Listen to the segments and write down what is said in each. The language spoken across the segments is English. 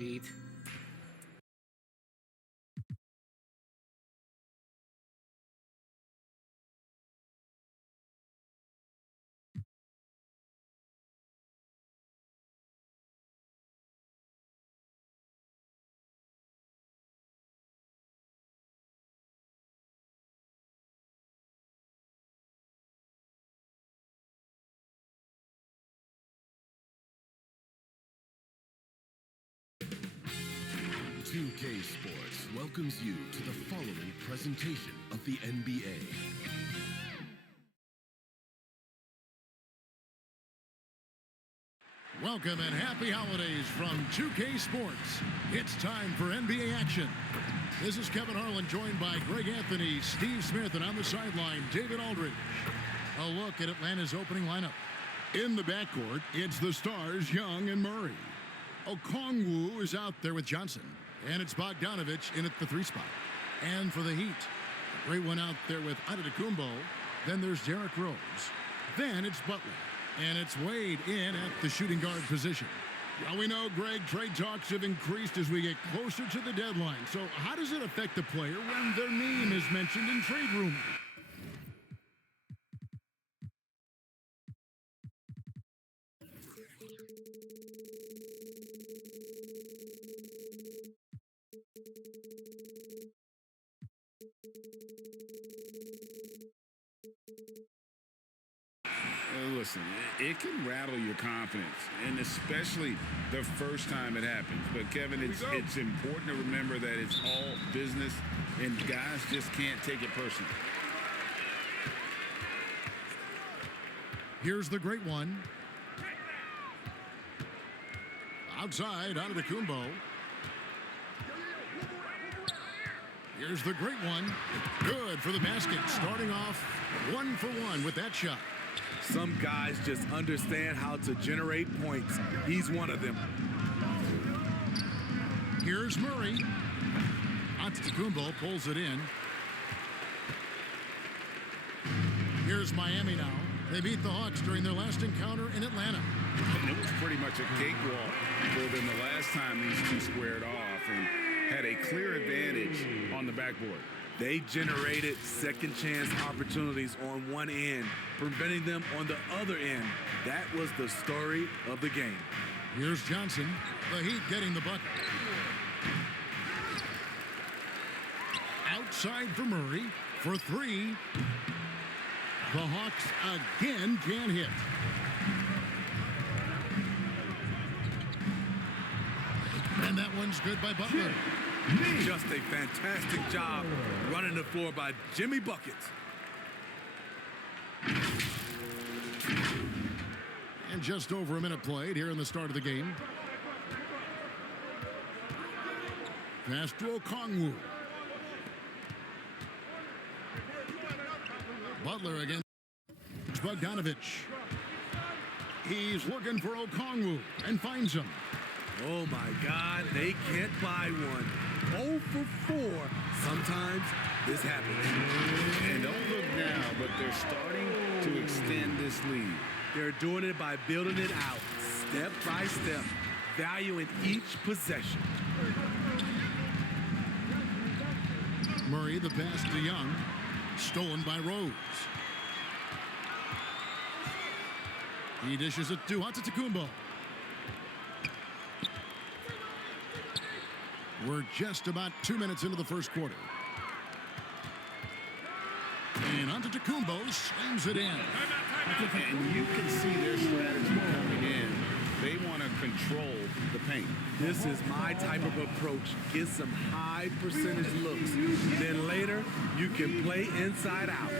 Heat. UK Sports welcomes you to the following presentation of the NBA. Welcome and happy holidays from 2K Sports. It's time for NBA action. This is Kevin Harlan, joined by Greg Anthony, Steve Smith, and on the sideline, David Aldridge. A look at Atlanta's opening lineup. In the backcourt, it's the stars Young and Murray. Okongwu is out there with Johnson. And it's Bogdanovich in at the 3 spot. And for the Heat, a great one out there with Antetokounmpo. Then there's Derrick Rose. Then it's Butler. And it's Wade in at the shooting guard position. Well, we know, Greg, trade talks have increased as we get closer to the deadline. So how does it affect the player when their name is mentioned in trade rumors? Listen, it can rattle your confidence, and especially the first time it happens. But, Kevin, it's important to remember that it's all business, and guys just can't take it personally. Here's the great one. Outside, Antetokounmpo. Here's the great one. Good for the basket. Starting off 1 for 1 with that shot. Some guys just understand how to generate points. He's one of them. Here's Murray. Antetokounmpo pulls it in. Here's Miami now. They beat the Hawks during their last encounter in Atlanta. And it was pretty much a cakewalk for them the last time these two squared off and had a clear advantage on the backboard. They generated second chance opportunities on one end, preventing them on the other end. That was the story of the game. Here's Johnson. The Heat getting the bucket. Outside for Murray for 3. The Hawks again can't hit. And that one's good by Butler. Just a fantastic job running the floor by Jimmy Buckets. And just over a minute played here in the start of the game. Pass to Okongwu. Butler against Bogdanovich. He's looking for Okongwu and finds him. Oh my God, they can't buy one. 0 for 4. Sometimes this happens. And don't look now, but they're starting to extend this lead. They're doing it by building it out, step by step, valuing each possession. Murray, the pass to Young, stolen by Rose. He dishes it to Antetokounmpo. We're just about 2 minutes into the first quarter. And Antetokounmpo slams it in. And you can see their strategy coming in. They want to control the paint. This is my type of approach. Get some high percentage looks. Then later, you can play inside out.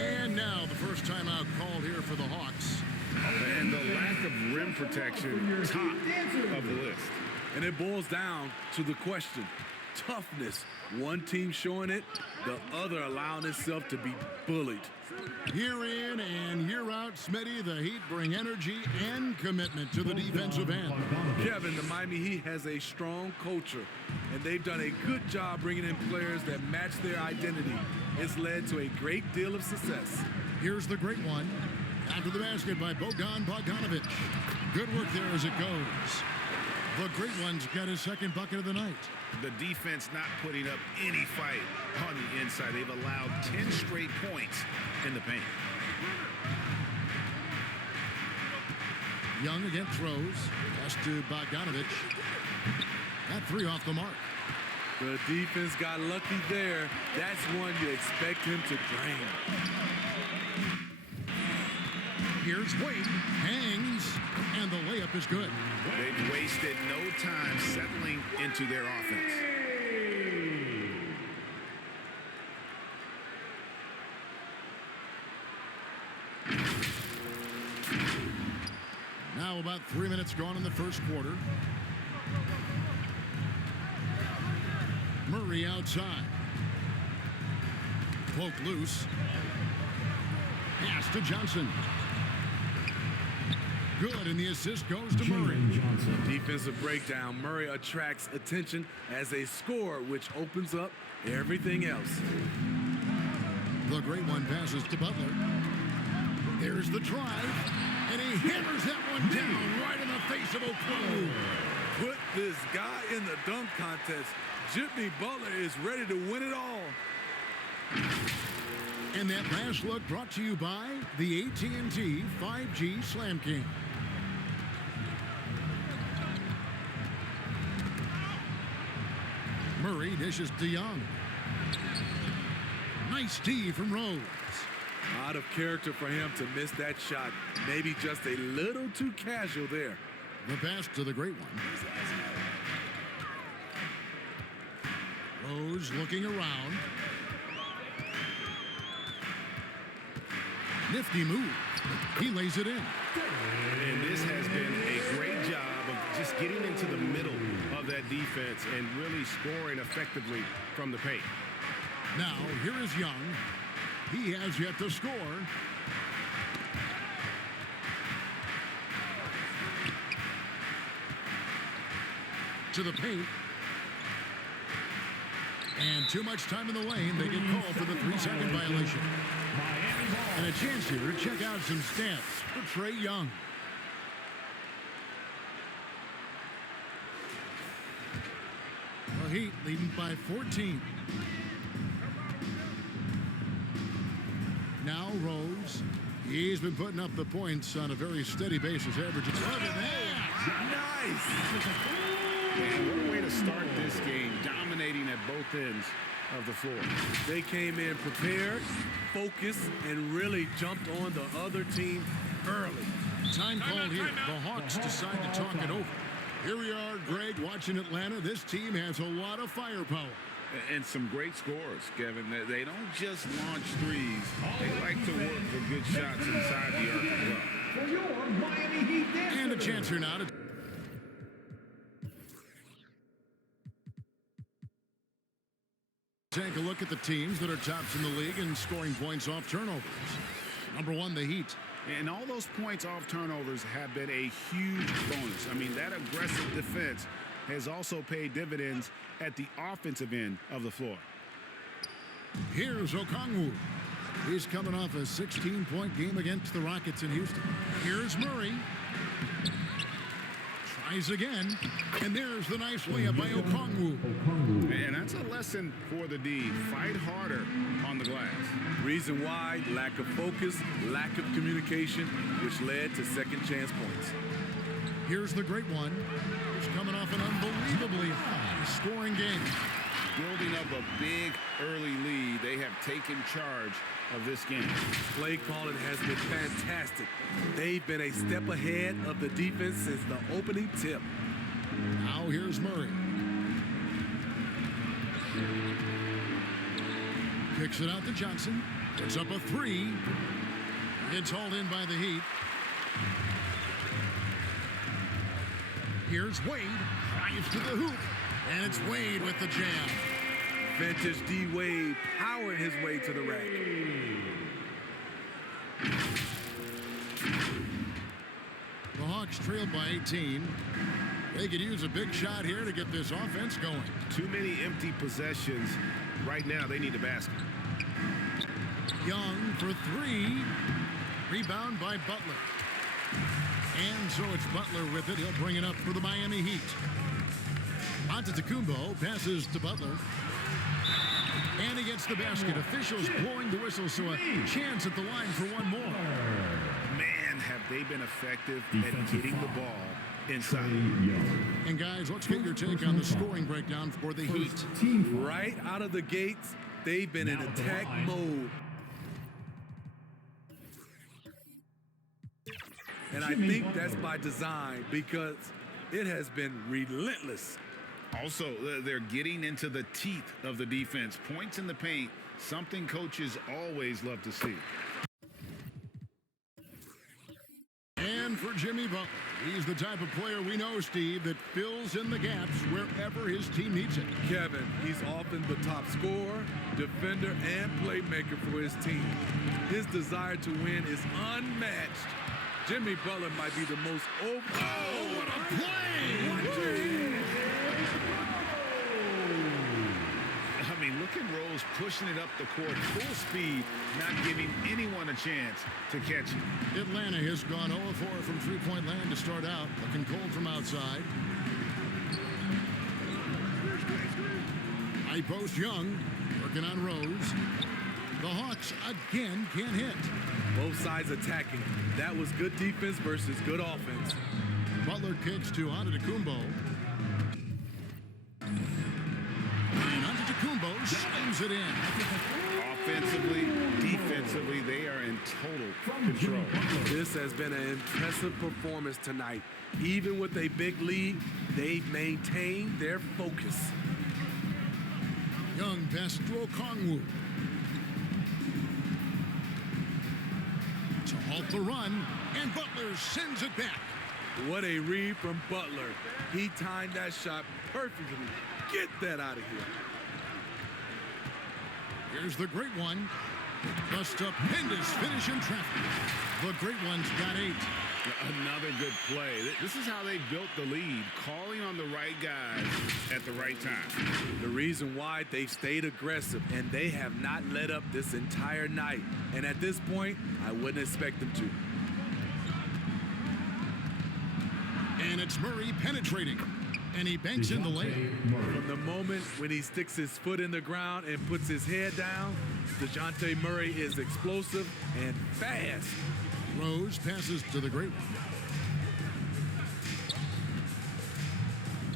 And now the first timeout called here for the Hawks. And the lack of rim protection, top of the list. And it boils down to the question, toughness. One team showing it, the other allowing itself to be bullied. Year in and year out, Smitty, the Heat bring energy and commitment to the defensive end. Kevin, the Miami Heat has a strong culture, and they've done a good job bringing in players that match their identity. It's led to a great deal of success. Here's the great one. After the basket by Bogdanovich. Good work there as it goes. The Great One's got his second bucket of the night. The defense not putting up any fight on the inside. They've allowed 10 straight points in the paint. Young again throws. Pass to Bogdanovich. That three off the mark. The defense got lucky there. That's one you expect him to drain. Here's Wade. Hangs. And the layup is good. They've wasted no time settling into their offense. Now about 3 minutes gone in the first quarter. Murray outside. Poke loose. Pass to Johnson. Good, and the assist goes to Murray. Defensive breakdown. Murray attracts attention as a scorer, which opens up everything else. The Great One passes to Butler. There's the drive, and he hammers that one down right in the face of Okongwu. Put this guy in the dunk contest. Jimmy Butler is ready to win it all. And that last look brought to you by the AT&T 5G Slam King. Murray dishes to Young. Nice D from Rose. Out of character for him to miss that shot. Maybe just a little too casual there. The pass to the Great One. Rose looking around. Nifty move. He lays it in. And this has been a great job of just getting into the middle of that defense and really scoring effectively from the paint. Now, here is Young. He has yet to score. To the paint. And too much time in the lane. They get called for the 3-second violation. And a chance here to check out some stats for Trae Young. The Heat leading by 14. Now Rose. He's been putting up the points on a very steady basis, averaging. Look at that! Nice! And what a way to start this game, dominating at both ends of the floor. They came in prepared, focused, and really jumped on the other team early. Time called here. The Hawks decide to talk it over. Here we are, Greg, watching Atlanta. This team has a lot of firepower. And some great scores, Kevin. They don't just launch threes. They like to work for good shots inside the arc as well. And a chance here now to... take a look at the teams that are tops in the league in scoring points off turnovers. Number one, the Heat. And all those points off turnovers have been a huge bonus. I mean, that aggressive defense has also paid dividends at the offensive end of the floor. Here's Okongwu. He's coming off a 16-point game against the Rockets in Houston. Here's Murray. Tries again. And there's the nice layup by Okongwu. And that's a lesson for the D. Fight harder on the glass. Reason why, lack of focus, lack of communication, which led to second chance points. Here's the Great One. He's coming off an unbelievably high scoring game. Building up a big early lead, they have taken charge of this game. Play calling has been fantastic. They've been a step ahead of the defense since the opening tip. Now here's Murray. Kicks it out to Johnson. Puts up a three. It's hauled in by the Heat. Here's Wade. Drives to the hoop. And it's Wade with the jam. Vintage D. Wade powering his way to the rack. The Hawks trailed by 18. They could use a big shot here to get this offense going. Too many empty possessions. Right now, they need a basket. Young for three. Rebound by Butler. And so it's Butler with it. He'll bring it up for the Miami Heat. Antetokounmpo passes to Butler. And he gets the basket. Officials blowing the whistle, so a chance at the line for one more. Man, have they been effective at getting the ball inside. And guys, let's get your take on the scoring breakdown for the Heat. Right out of the gates, they've been in attack mode. And I think that's by design because it has been relentless. Also, they're getting into the teeth of the defense. Points in the paint, something coaches always love to see. And for Jimmy Butler, he's the type of player we know, Steve, that fills in the gaps wherever his team needs it. Kevin, he's often the top scorer, defender, and playmaker for his team. His desire to win is unmatched. Jimmy Butler might be the most over. Oh, what a play! I mean, look at Rose pushing it up the court full speed, not giving anyone a chance to catch it. Atlanta has gone 0-4 from three-point land to start out, looking cold from outside. High post Young, working on Rose. The Hawks again can't hit. Both sides attacking. That was good defense versus good offense. Butler kicks to Antetokounmpo. And Antetokounmpo slams it in. Offensively, defensively, they are in total control. This has been an impressive performance tonight. Even with a big lead, they've maintained their focus. Young passes to Okongwu. To halt the run, and Butler sends it back. What a read from Butler. He timed that shot perfectly. Get that out of here. Here's the great one. The stupendous finish in traffic. The great one's got 8. Another good play. This is how they built the lead, calling on the right guys at the right time. The reason why they've stayed aggressive, and they have not let up this entire night. And at this point, I wouldn't expect them to. And it's Murray penetrating. And he banks in the layup. From the moment when he sticks his foot in the ground and puts his head down, DeJounte Murray is explosive and fast. Rose passes to the great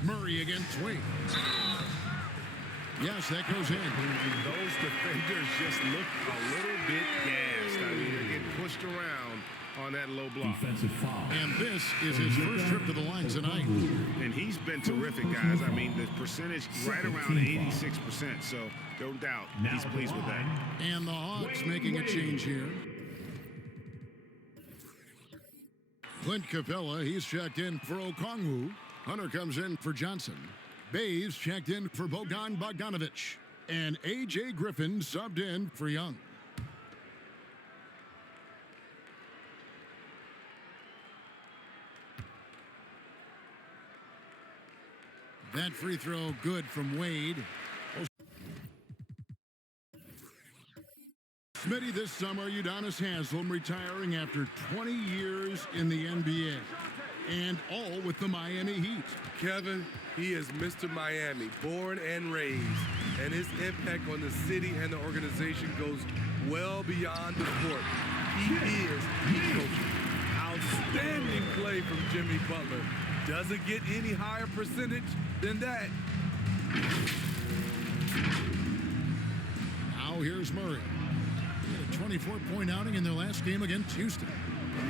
one. Murray against Wade. Yes, that goes in. Those defenders just look a little bit gassed. I mean, they're getting pushed around on that low block. Defensive foul. And this is his first trip to the line tonight. And he's been terrific, guys. I mean, the percentage right around 86%, so no doubt he's pleased with that. And the Hawks making a change here. Clint Capella, he's checked in for Okongwu. Hunter comes in for Johnson. Bays checked in for Bogdan Bogdanovic. And A.J. Griffin subbed in for Young. That free throw good from Wade. Smitty, this summer, Udonis Haslem retiring after 20 years in the NBA. And all with the Miami Heat. Kevin, he is Mr. Miami, born and raised. And his impact on the city and the organization goes well beyond the court. He is Heat coach. Outstanding play from Jimmy Butler. Doesn't get any higher percentage than that. Now here's Murray. He had a 24-point outing in their last game against Houston.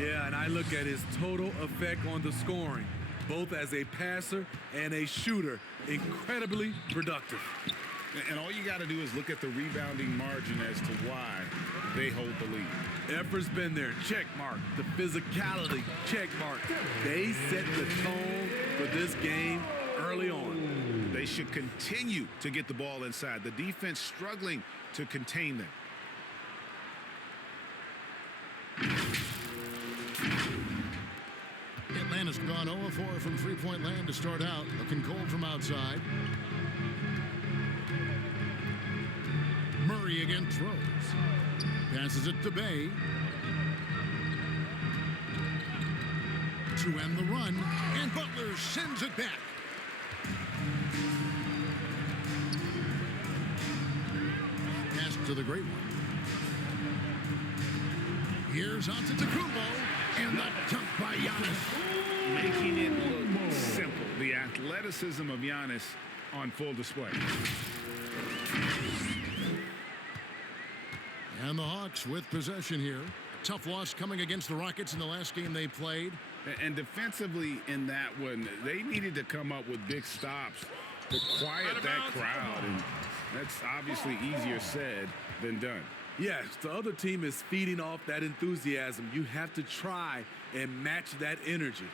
Yeah, and I look at his total effect on the scoring, both as a passer and a shooter. Incredibly productive. And all you got to do is look at the rebounding margin as to why they hold the lead. Effort's been there, check mark. The physicality, check mark. They set the tone for this game early on. They should continue to get the ball inside. The defense struggling to contain them. Atlanta's gone 0-4 from three-point land to start out, looking cold from outside. Murray against Rose. Passes it to Bay. to end the run, and Butler sends it back. Pass to the great one. Here's out to Tacumbo, and the dunk by Giannis. Making it look simple. The athleticism of Giannis on full display. And the Hawks with possession here. A tough loss coming against the Rockets in the last game they played. And defensively in that one, they needed to come up with big stops to quiet that crowd. And that's obviously easier said than done. Yes, the other team is feeding off that enthusiasm. You have to try and match that energy.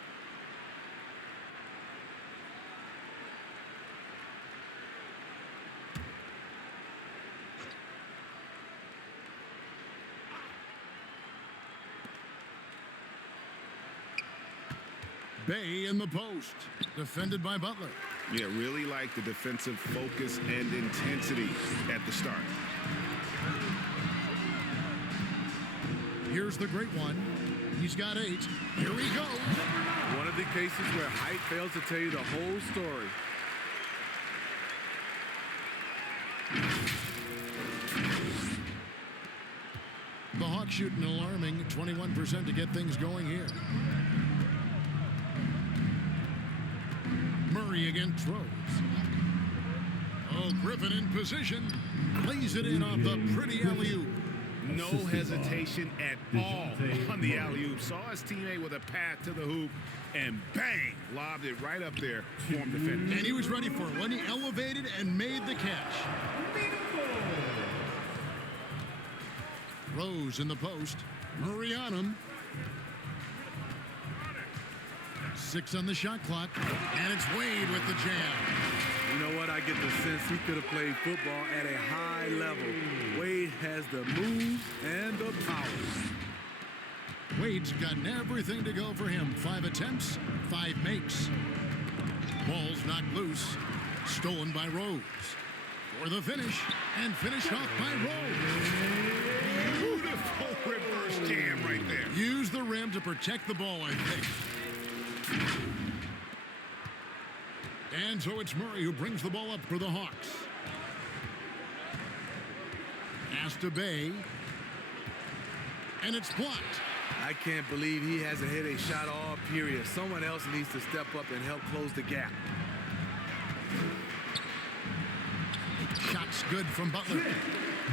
Bay in the post, defended by Butler. Yeah, really like the defensive focus and intensity at the start. Here's the great one. He's got 8. Here he goes. One of the cases where height fails to tell you the whole story. The Hawks shoot an alarming 21% to get things going here. Murray again throws. Oh, Griffin in position. Lays it in off the pretty alley-oop. No hesitation at all on the alley-oop. Saw his teammate with a path to the hoop, and bang, lobbed it right up there for him to finish. And he was ready for it when he elevated and made the catch. Rose in the post. Murray on him. 6 on the shot clock, and it's Wade with the jam. You know what? I get the sense he could have played football at a high level. Wade has the moves and the power. Wade's gotten everything to go for him. 5 attempts, 5 makes. Ball's knocked loose. Stolen by Rose. For the finish, and finished off by Rose. Beautiful reverse jam right there. Use the rim to protect the ball, I think. And so it's Murray who brings the ball up for the Hawks. Pass to Bay. And it's blocked. I can't believe he hasn't hit a shot all period. Someone else needs to step up and help close the gap. Shots good from Butler.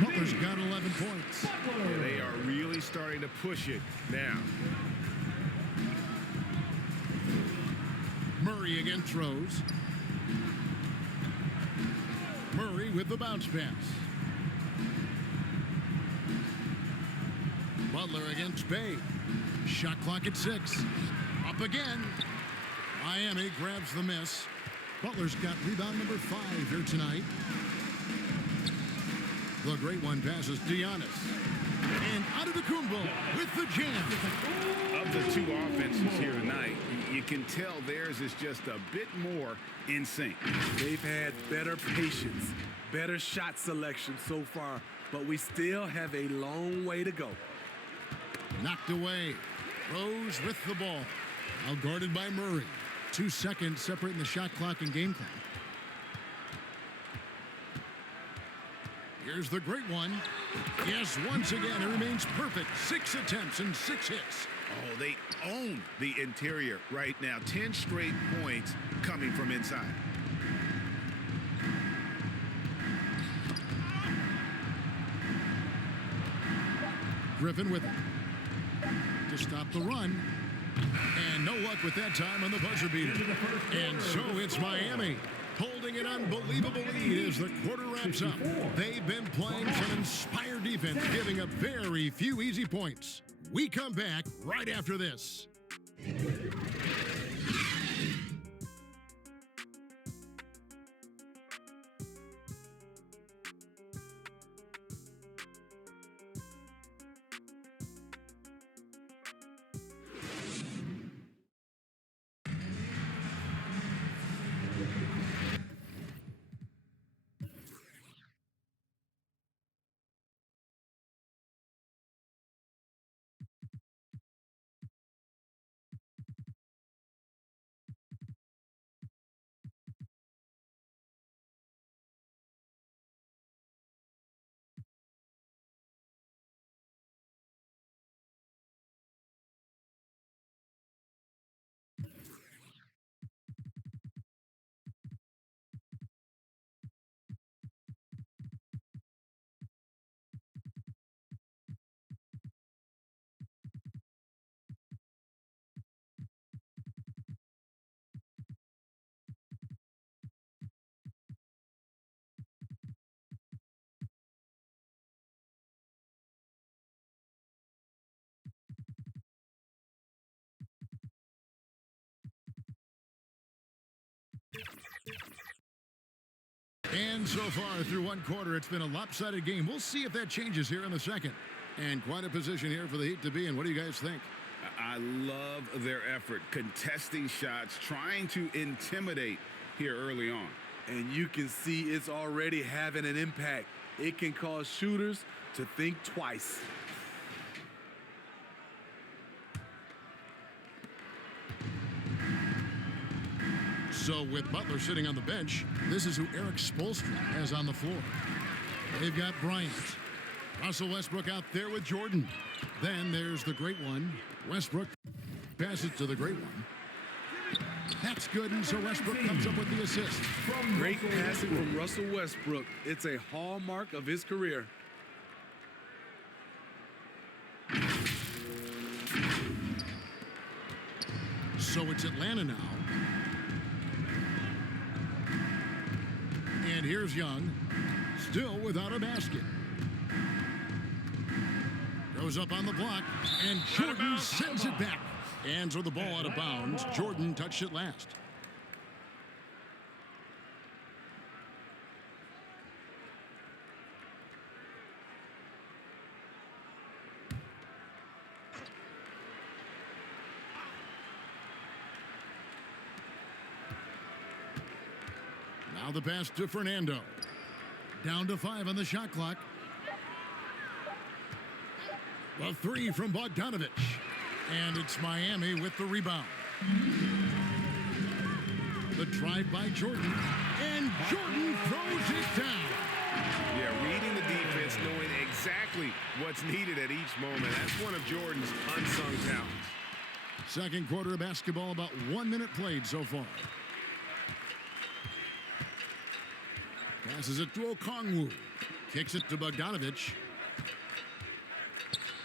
Butler's got 11 points. Yeah, they are really starting to push it now. Murray again throws. Murray with the bounce pass. Butler against Bay. Shot clock at 6. Up again. Miami grabs the miss. Butler's got rebound number 5 here tonight. The great one passes Giannis. And Antetokounmpo with the jam. Of the two offenses here tonight, you can tell theirs is just a bit more in sync. They've had better patience, better shot selection so far, but we still have a long way to go. Knocked away. Rose with the ball. Now guarded by Murray. 2 seconds separating the shot clock and game clock. Here's the great one. Yes, once again, it remains perfect. 6 attempts and 6 hits. Oh, they own the interior right now. 10 straight points coming from inside. Griffin with it. To stop the run. And no luck with that time on the buzzer beater. And so it's Miami holding an unbelievable lead as the quarter wraps up. They've been playing some inspired defense, giving up very few easy points. We come back right after this. And so far through one quarter, it's been a lopsided game. We'll see if that changes here in the second. And quite a position here for the Heat to be in. What do you guys think? I love their effort, contesting shots, trying to intimidate here early on. And you can see it's already having an impact. It can cause shooters to think twice. So with Butler sitting on the bench, this is who Eric Spoelstra has on the floor. They've got Bryant. Russell Westbrook out there with Jordan. Then there's the great one. Westbrook passes to the great one. That's good, and so Westbrook comes up with the assist. Great passing from Russell Westbrook. It's a hallmark of his career. So it's Atlanta now. And here's Young, still without a basket. Goes up on the block, and Jordan sends it back. Hands with the ball out of bounds. Jordan touched it last. Now the pass to Fernando. Down to 5 on the shot clock. The three from Bogdanovich. And it's Miami with the rebound. The drive by Jordan. And Jordan throws it down. Yeah, reading the defense, knowing exactly what's needed at each moment. That's one of Jordan's unsung talents. Second quarter of basketball, about 1 minute played so far. Passes it to Okongwu. Kicks it to Bogdanovich.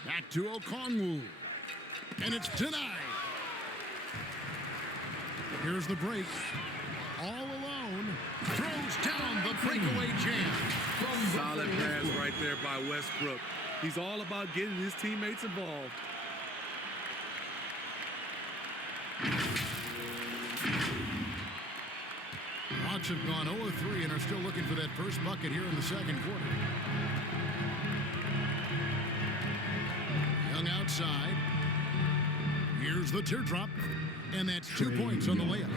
Back to Okongwu. And it's denied. Here's the break. All alone. Throws down the breakaway jam. Solid pass right there by Westbrook. He's all about getting his teammates involved. Hawks have gone 0-3 and are still looking for that first bucket here in the second quarter. Young outside. Here's the teardrop. And that's 2 points on the layup.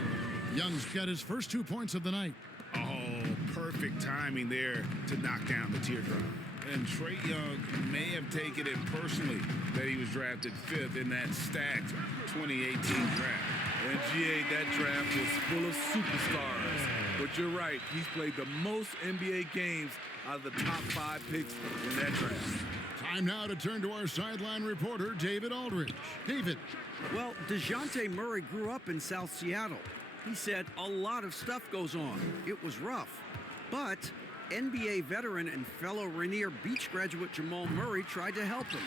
Young's got his first 2 points of the night. Oh, perfect timing there to knock down the teardrop. And Trae Young may have taken it personally that he was drafted 5th in that stacked 2018 draft. And GA, that draft was full of superstars. But you're right, he's played the most NBA games out of the top 5 picks in that draft. Time now to turn to our sideline reporter, David Aldridge. David. Well, DeJounte Murray grew up in South Seattle. He said a lot of stuff goes on. It was rough. But NBA veteran and fellow Rainier Beach graduate Jamal Murray tried to help him.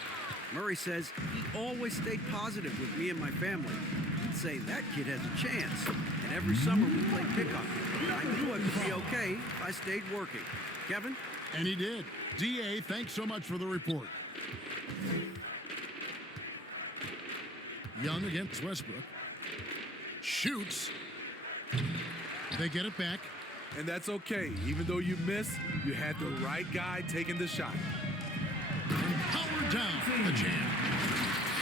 Murray says he always stayed positive with me and my family. He'd say that kid has a chance. And every summer we played pickup. I knew I could be okay if I stayed working. Kevin? And he did. DA, thanks so much for the report. Young against Westbrook. Shoots. They get it back. And that's okay. Even though you miss, you had the right guy taking the shot. And powered down the jam.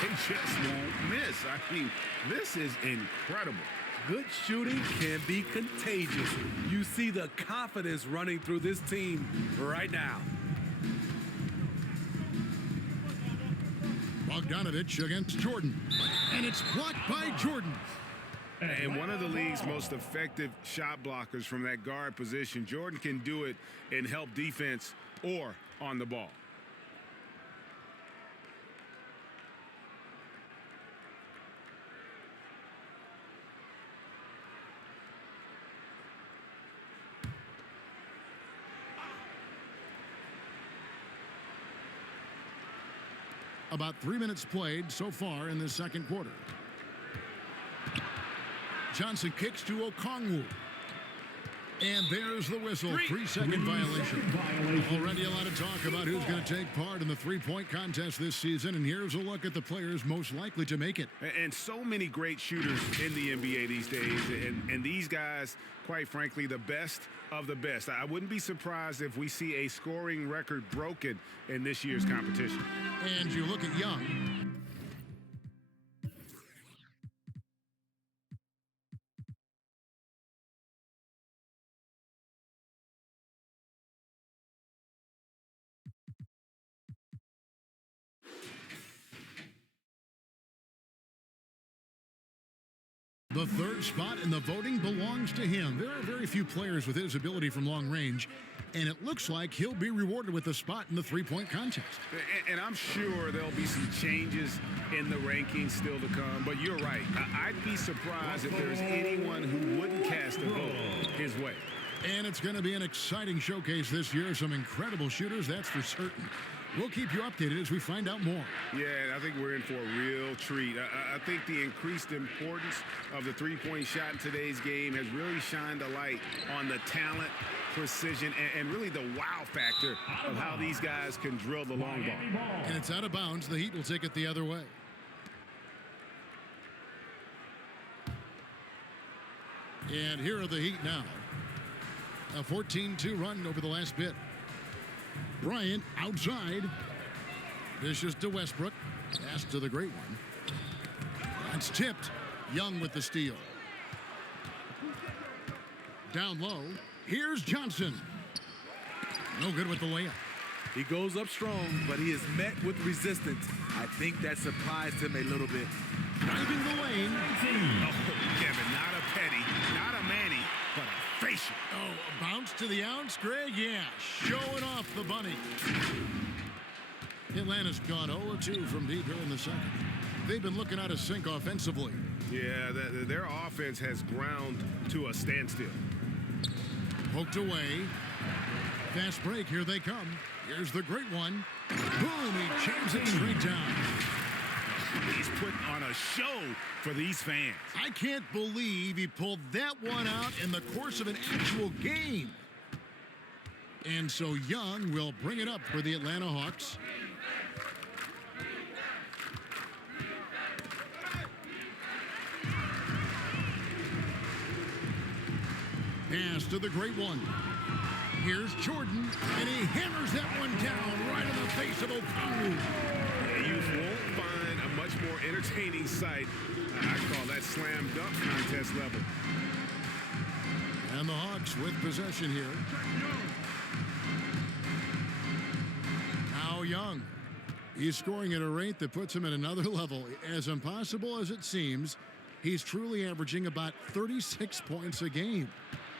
They just won't miss. I mean, this is incredible. Good shooting can be contagious. You see the confidence running through this team right now. Bogdanovich against Jordan. And it's blocked by Jordan. And one of the league's most effective shot blockers from that guard position. Jordan can do it in help defense or on the ball. About 3 minutes played so far in the second quarter. Johnson kicks to Okongwu. And there's the whistle. 3-second violation. Already a lot of talk about who's going to take part in the three-point contest this season. And here's a look at the players most likely to make it. And so many great shooters in the NBA these days. And these guys, quite frankly, the best of the best. I wouldn't be surprised if we see a scoring record broken in this year's competition. And you look at Young. The third spot in the voting belongs to him. There are very few players with his ability from long range, and it looks like he'll be rewarded with a spot in the three-point contest. And I'm sure there'll be some changes in the rankings still to come, but you're right. I'd be surprised if there's anyone who wouldn't cast a vote his way. And it's going to be an exciting showcase this year. Some incredible shooters, that's for certain. We'll keep you updated as we find out more. Yeah, I think we're in for a real treat. I think the increased importance of the three-point shot in today's game has really shined a light on the talent, precision, and really the wow factor of how these guys can drill the long ball. And it's out of bounds. The Heat will take it the other way. And here are the Heat now. A 14-2 run over the last bit. Bryant outside. Dishes to Westbrook. Pass to the great one. That's tipped. Young with the steal. Down low. Here's Johnson. No good with the layup. He goes up strong, but he is met with resistance. I think that surprised him a little bit. Driving the lane. Oh, Kevin, not a petty, not a Manny, but a facial. Oh, a bounce to the ounce, Greg? Yeah, showing off the bunny. Atlanta's gone 0-2 from deep here in the second. They've been looking out of sync offensively. Yeah, their offense has ground to a standstill. Poked away. Fast break, here they come. Here's the great one. Boom, he jams it straight down. He's putting on a show for these fans. I can't believe he pulled that one out in the course of an actual game. And so Young will bring it up for the Atlanta Hawks. Pass to the great one. Here's Jordan, and he hammers that one down right in the face of Okongwu. Yeah, you won't find a much more entertaining sight. I call that slam dunk contest level. And the Hawks with possession here. Now Young. He's scoring at a rate that puts him at another level. As impossible as it seems, he's truly averaging about 36 points a game.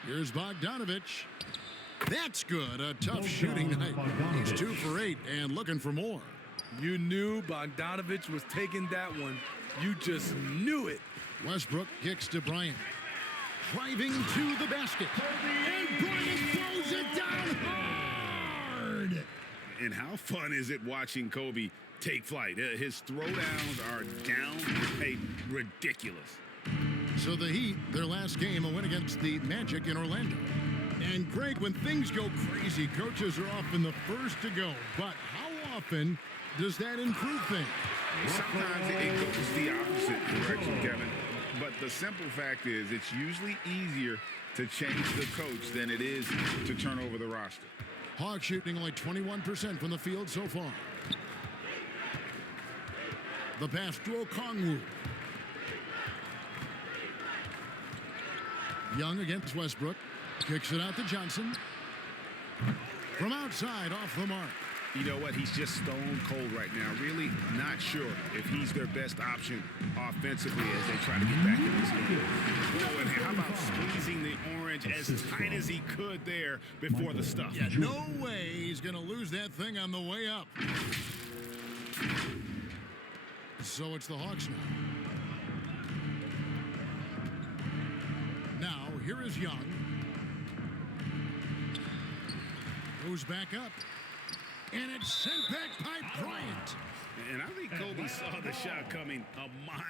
Here's Bogdanovich. That's good. A tough shooting night. He's 2 for 8 and looking for more. You knew Bogdanovich was taking that one. You just knew it. Westbrook kicks to Bryant. Driving to the basket. And Bryant throws it down hard. And how fun is it watching Kobe take flight? His throwdowns are down ridiculous. So the Heat, their last game, a win against the Magic in Orlando. And Greg, when things go crazy, coaches are often the first to go. But how often does that improve things? Sometimes it goes the opposite direction, Kevin. But the simple fact is it's usually easier to change the coach than it is to turn over the roster. Hawks shooting only 21% from the field so far. The pass to Okongwu. Young against Westbrook. Kicks it out to Johnson. From outside, off the mark. You know what? He's just stone cold right now. Really not sure if he's their best option offensively as they try to get back in this game. Oh, and how about squeezing the orange as tight as he could there before the stuff? Yeah, no way he's going to lose that thing on the way up. So it's the Hawks now. Now, here is Young. Goes back up. And it's sent back by Bryant. And I think Kobe saw the shot coming a mile.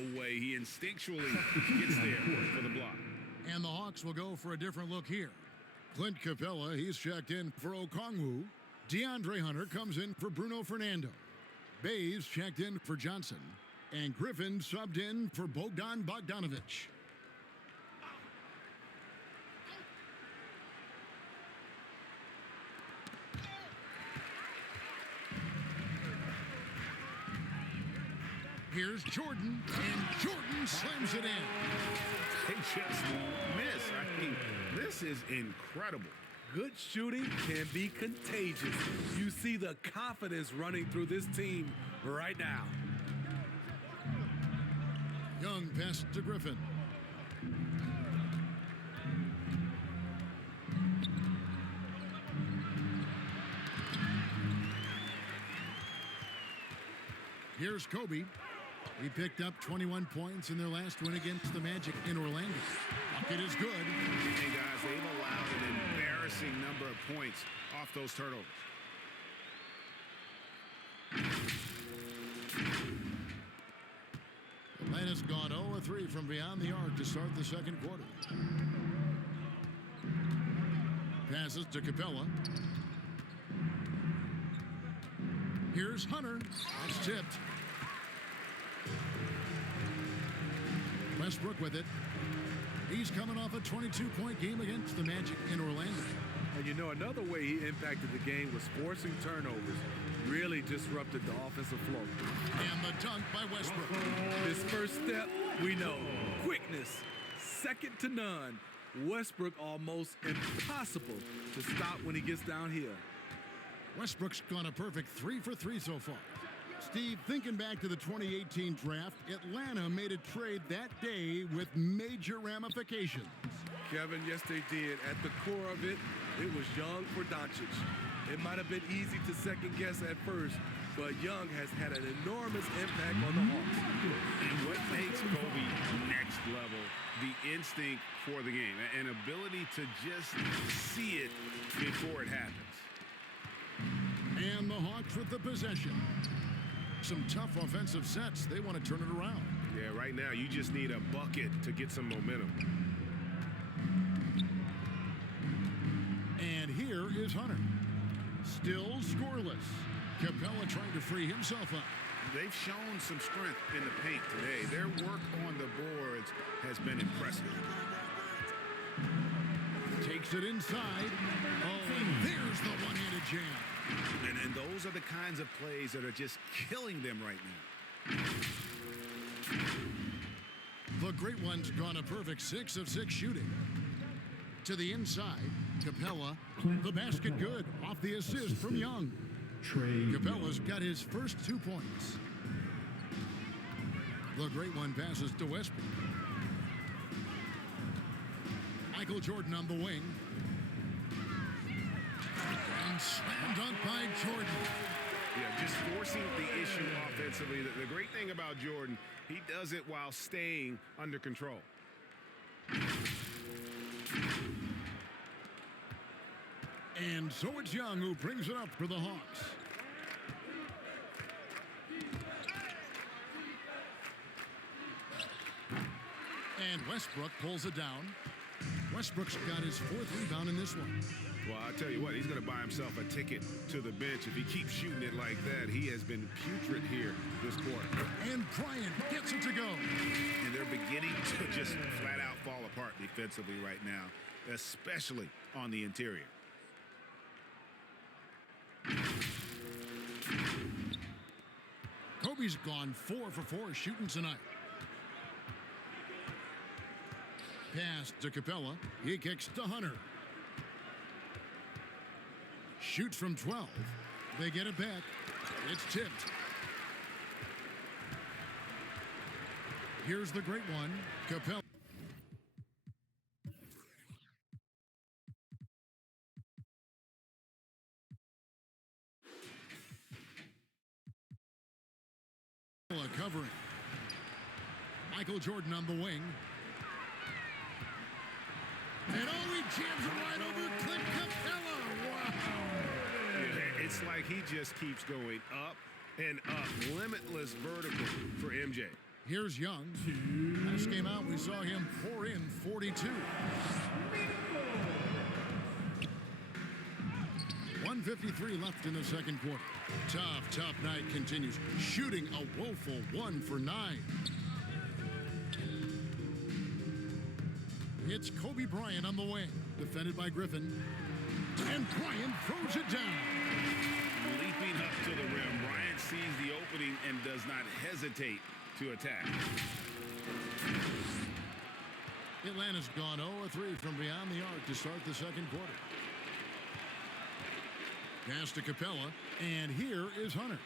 no way. He instinctually gets there for the block. And the Hawks will go for a different look here. Clint Capella, he's checked in for Okongwu. DeAndre Hunter comes in for Bruno Fernando. Bays checked in for Johnson. And Griffin subbed in for Bogdan Bogdanovic. Here's Jordan, and Jordan slams it in. They just miss. I mean, this is incredible. Good shooting can be contagious. You see the confidence running through this team right now. Young pass to Griffin. Here's Kobe. He picked up 21 points in their last win against the Magic in Orlando. Bucket is good. Hey, guys, they've allowed an embarrassing number of points off those turnovers. Atlanta's gone 0-3 from beyond the arc to start the second quarter. Passes to Capella. Here's Hunter. That's tipped. Westbrook with it. He's coming off a 22-point game against the Magic in Orlando. And you know, another way he impacted the game was forcing turnovers. Really disrupted the offensive flow. And the dunk by Westbrook. His first step, we know, quickness, second to none. Westbrook almost impossible to stop when he gets downhill. Westbrook's gone a perfect 3 for 3 so far. Steve, thinking back to the 2018 draft, Atlanta made a trade that day with major ramifications. Kevin, yes they did. At the core of it, it was Young for Doncic. It might have been easy to second guess at first, but Young has had an enormous impact on the Hawks. And what makes Kobe next level, the instinct for the game, an ability to just see it before it happens. And the Hawks with the possession. Some tough offensive sets. They want to turn it around. Yeah, right now you just need a bucket to get some momentum. And here is Hunter. Still scoreless. Capella trying to free himself up. They've shown some strength in the paint today. Their work on the boards has been impressive. Takes it inside. Oh, and there's the one-handed jam. And those are the kinds of plays that are just killing them right now. The great one's gone a perfect 6 of 6 shooting. To the inside, Capella, the basket good, off the assist from Young. Capella's got his first 2 points. The great one passes to Westbrook. Michael Jordan on the wing. And slam dunk by Jordan. Yeah, just forcing the issue offensively. The great thing about Jordan, he does it while staying under control. And so it's Young who brings it up for the Hawks. And Westbrook pulls it down. Westbrook's got his 4th rebound in this one. Well, I'll tell you what, he's going to buy himself a ticket to the bench. If he keeps shooting it like that, he has been putrid here this quarter. And Bryant gets it to go. And they're beginning to just flat out fall apart defensively right now, especially on the interior. Kobe's gone 4 for 4 shooting tonight. Pass to Capella. He kicks to Hunter. Shoots from 12. They get it back. It's tipped. Here's the great one, Capella. Covering. Michael Jordan on the wing. And oh, he jams it right over Clint Capella. Wow. It's like he just keeps going up and up. Limitless vertical for MJ. Here's Young. Last game out, we saw him pour in 42. 1:53 left in the second quarter. Tough night continues. Shooting a woeful 1 for 9. It's Kobe Bryant on the wing. Defended by Griffin. And Bryant throws it down. Leaping up to the rim, Bryant sees the opening and does not hesitate to attack. Atlanta's gone 0-3 from beyond the arc to start the second quarter. Pass to Capella, and here is Hunter.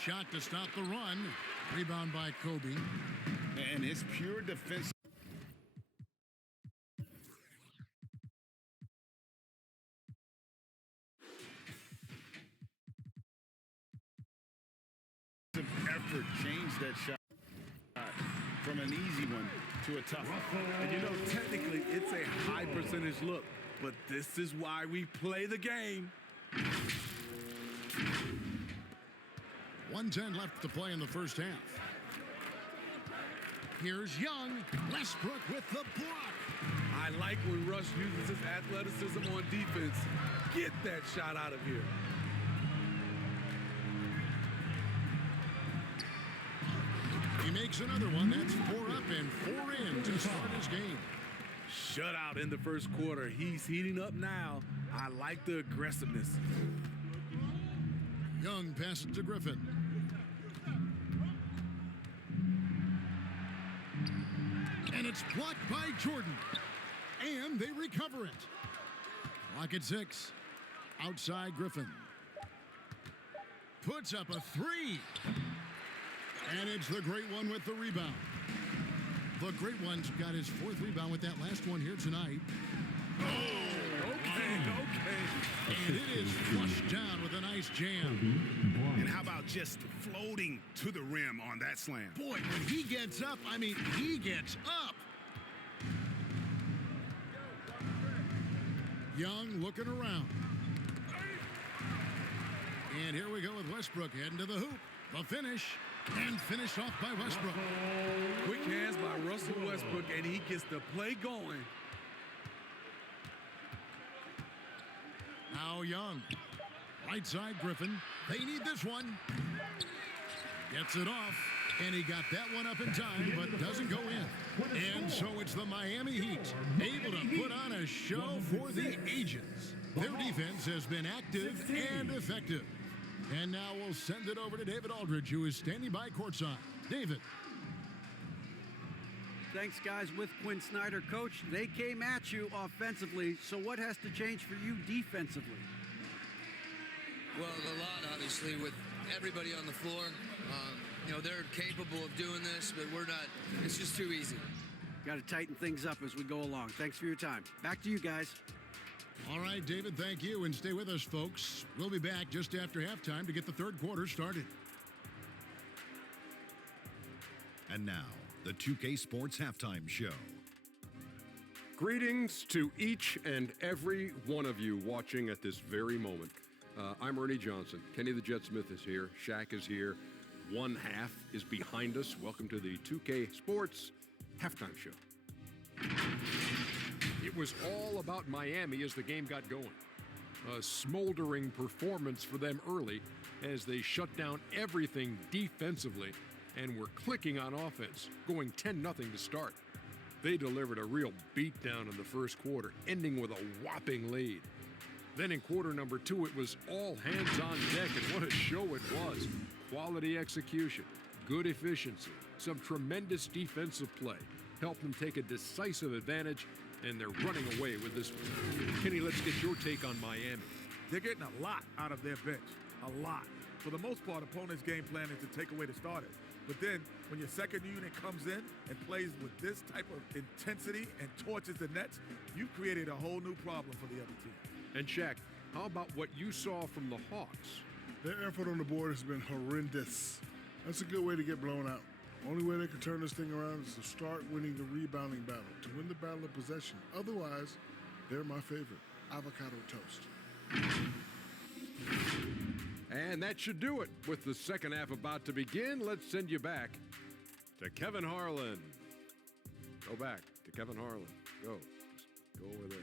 Shot to stop the run. Rebound by Kobe. And his pure defense. Effort changed that shot from an easy one to a tough one. And you know, technically, it's a high percentage look, but this is why we play the game. 1:10 left to play in the first half. Here's Young. Westbrook with the block. I like when Russ uses his athleticism on defense. Get that shot out of here. He makes another one. That's 4 up and 4 in to start his game. Shutout in the first quarter. He's heating up now. I like the aggressiveness. Young passes to Griffin. And it's blocked by Jordan. And they recover it. Clock at 6. Outside Griffin. Puts up a 3. And it's the Great One with the rebound. The Great One's got his 4th rebound with that last one here tonight. Oh, okay. And it is flushed down with a nice jam. And how about just floating to the rim on that slam? Boy, when he gets up, I mean, he gets up. Young looking around. And here we go with Westbrook heading to the hoop. The finish. And finished off by Westbrook. Quick hands by Russell Westbrook, and he gets the play going. Now Young. Right side Griffin. They need this one. Gets it off. And he got that one up in time, but doesn't go in. And so it's the Miami Heat, able to put on a show for the ages. Their defense has been active and effective. And now we'll send it over to David Aldridge, who is standing by courtside. David. Thanks, guys. With Quinn Snyder, coach, they came at you offensively. So what has to change for you defensively? Well, a lot, obviously, with everybody on the floor. You know, they're capable of doing this, but we're not. It's just too easy. Got to tighten things up as we go along. Thanks for your time. Back to you guys. All right, David, thank you. And stay with us, folks. We'll be back just after halftime to get the third quarter started. And now, the 2K Sports Halftime Show. Greetings to each and every one of you watching at this very moment. I'm Ernie Johnson. Kenny the Jet Smith is here. Shaq is here. One half is behind us. Welcome to the 2K Sports Halftime Show. It was all about Miami as the game got going. A smoldering performance for them early as they shut down everything defensively and were clicking on offense, going 10-0 to start. They delivered a real beatdown in the first quarter, ending with a whopping lead. Then in quarter number 2, it was all hands on deck, and what a show it was. Quality execution, good efficiency, some tremendous defensive play helped them take a decisive advantage, and they're running away with this one. Kenny, let's get your take on Miami. They're getting a lot out of their bench, a lot. For the most part, opponents' game plan is to take away the starters. But then, when your second unit comes in and plays with this type of intensity and torches the nets, you've created a whole new problem for the other team. And Shaq, how about what you saw from the Hawks? Their effort on the board has been horrendous. That's a good way to get blown out. Only way they can turn this thing around is to start winning the rebounding battle, to win the battle of possession. Otherwise, they're my favorite, avocado toast. And that should do it. With the second half about to begin, let's send you back to Kevin Harlan. Go back to Kevin Harlan. Go. Just go over there.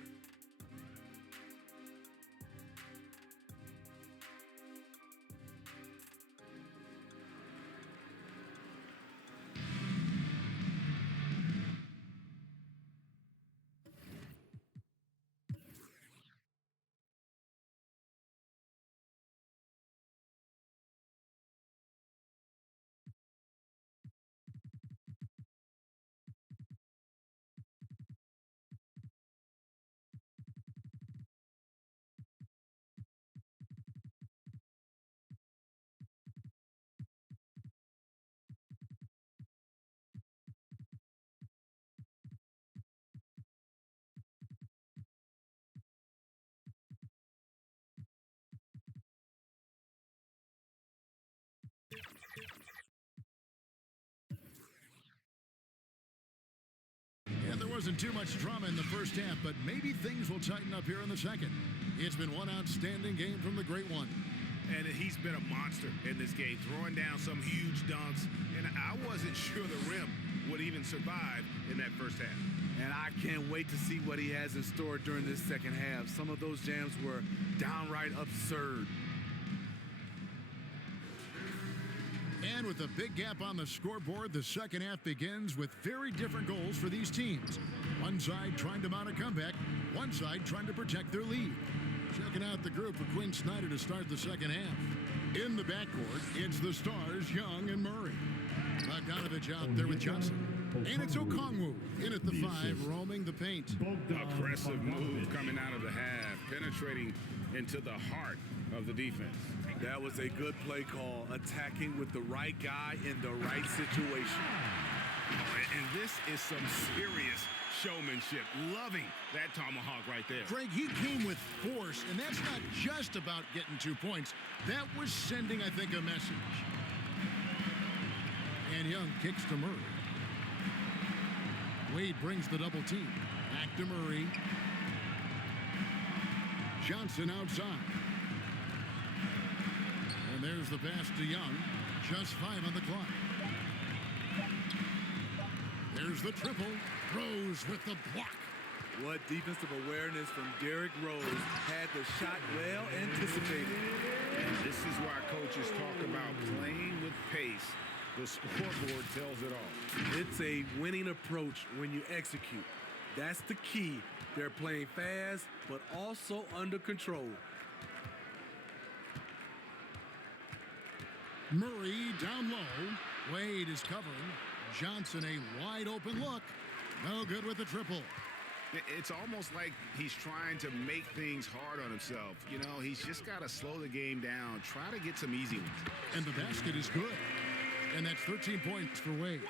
And there wasn't too much drama in the first half, but maybe things will tighten up here in the second. It's been one outstanding game from the Great One. And he's been a monster in this game, throwing down some huge dunks. And I wasn't sure the rim would even survive in that first half. And I can't wait to see what he has in store during this second half. Some of those jams were downright absurd. And with a big gap on the scoreboard, the second half begins with very different goals for these teams. One side trying to mount a comeback, one side trying to protect their lead. Checking out the group for Quinn Snyder to start the second half. In the backcourt, it's the stars Young and Murray. Bogdanovich out there with Johnson. And it's Okongwu in at the 5, roaming the paint. Aggressive move coming out of the half, penetrating into the heart of the defense. That was a good play call, attacking with the right guy in the right situation. Oh, and this is some serious showmanship. Loving that tomahawk right there. Greg, he came with force, and that's not just about getting 2 points. That was sending, I think, a message. And Young kicks to Murray. Wade brings the double team. Back to Murray. Johnson outside. And there's the pass to Young. Just 5 on the clock. There's the triple. Rose with the block. What defensive awareness from Derrick Rose. Had the shot well anticipated. And this is why coaches talk about playing with pace. The scoreboard tells it all. It's a winning approach when you execute. That's the key. They're playing fast, but also under control. Murray down low. Wade is covering. Johnson a wide open look. No good with the triple. It's almost like he's trying to make things hard on himself. You know, he's just got to slow the game down, try to get some easy ones. And the basket is good. And that's 13 points for Wade.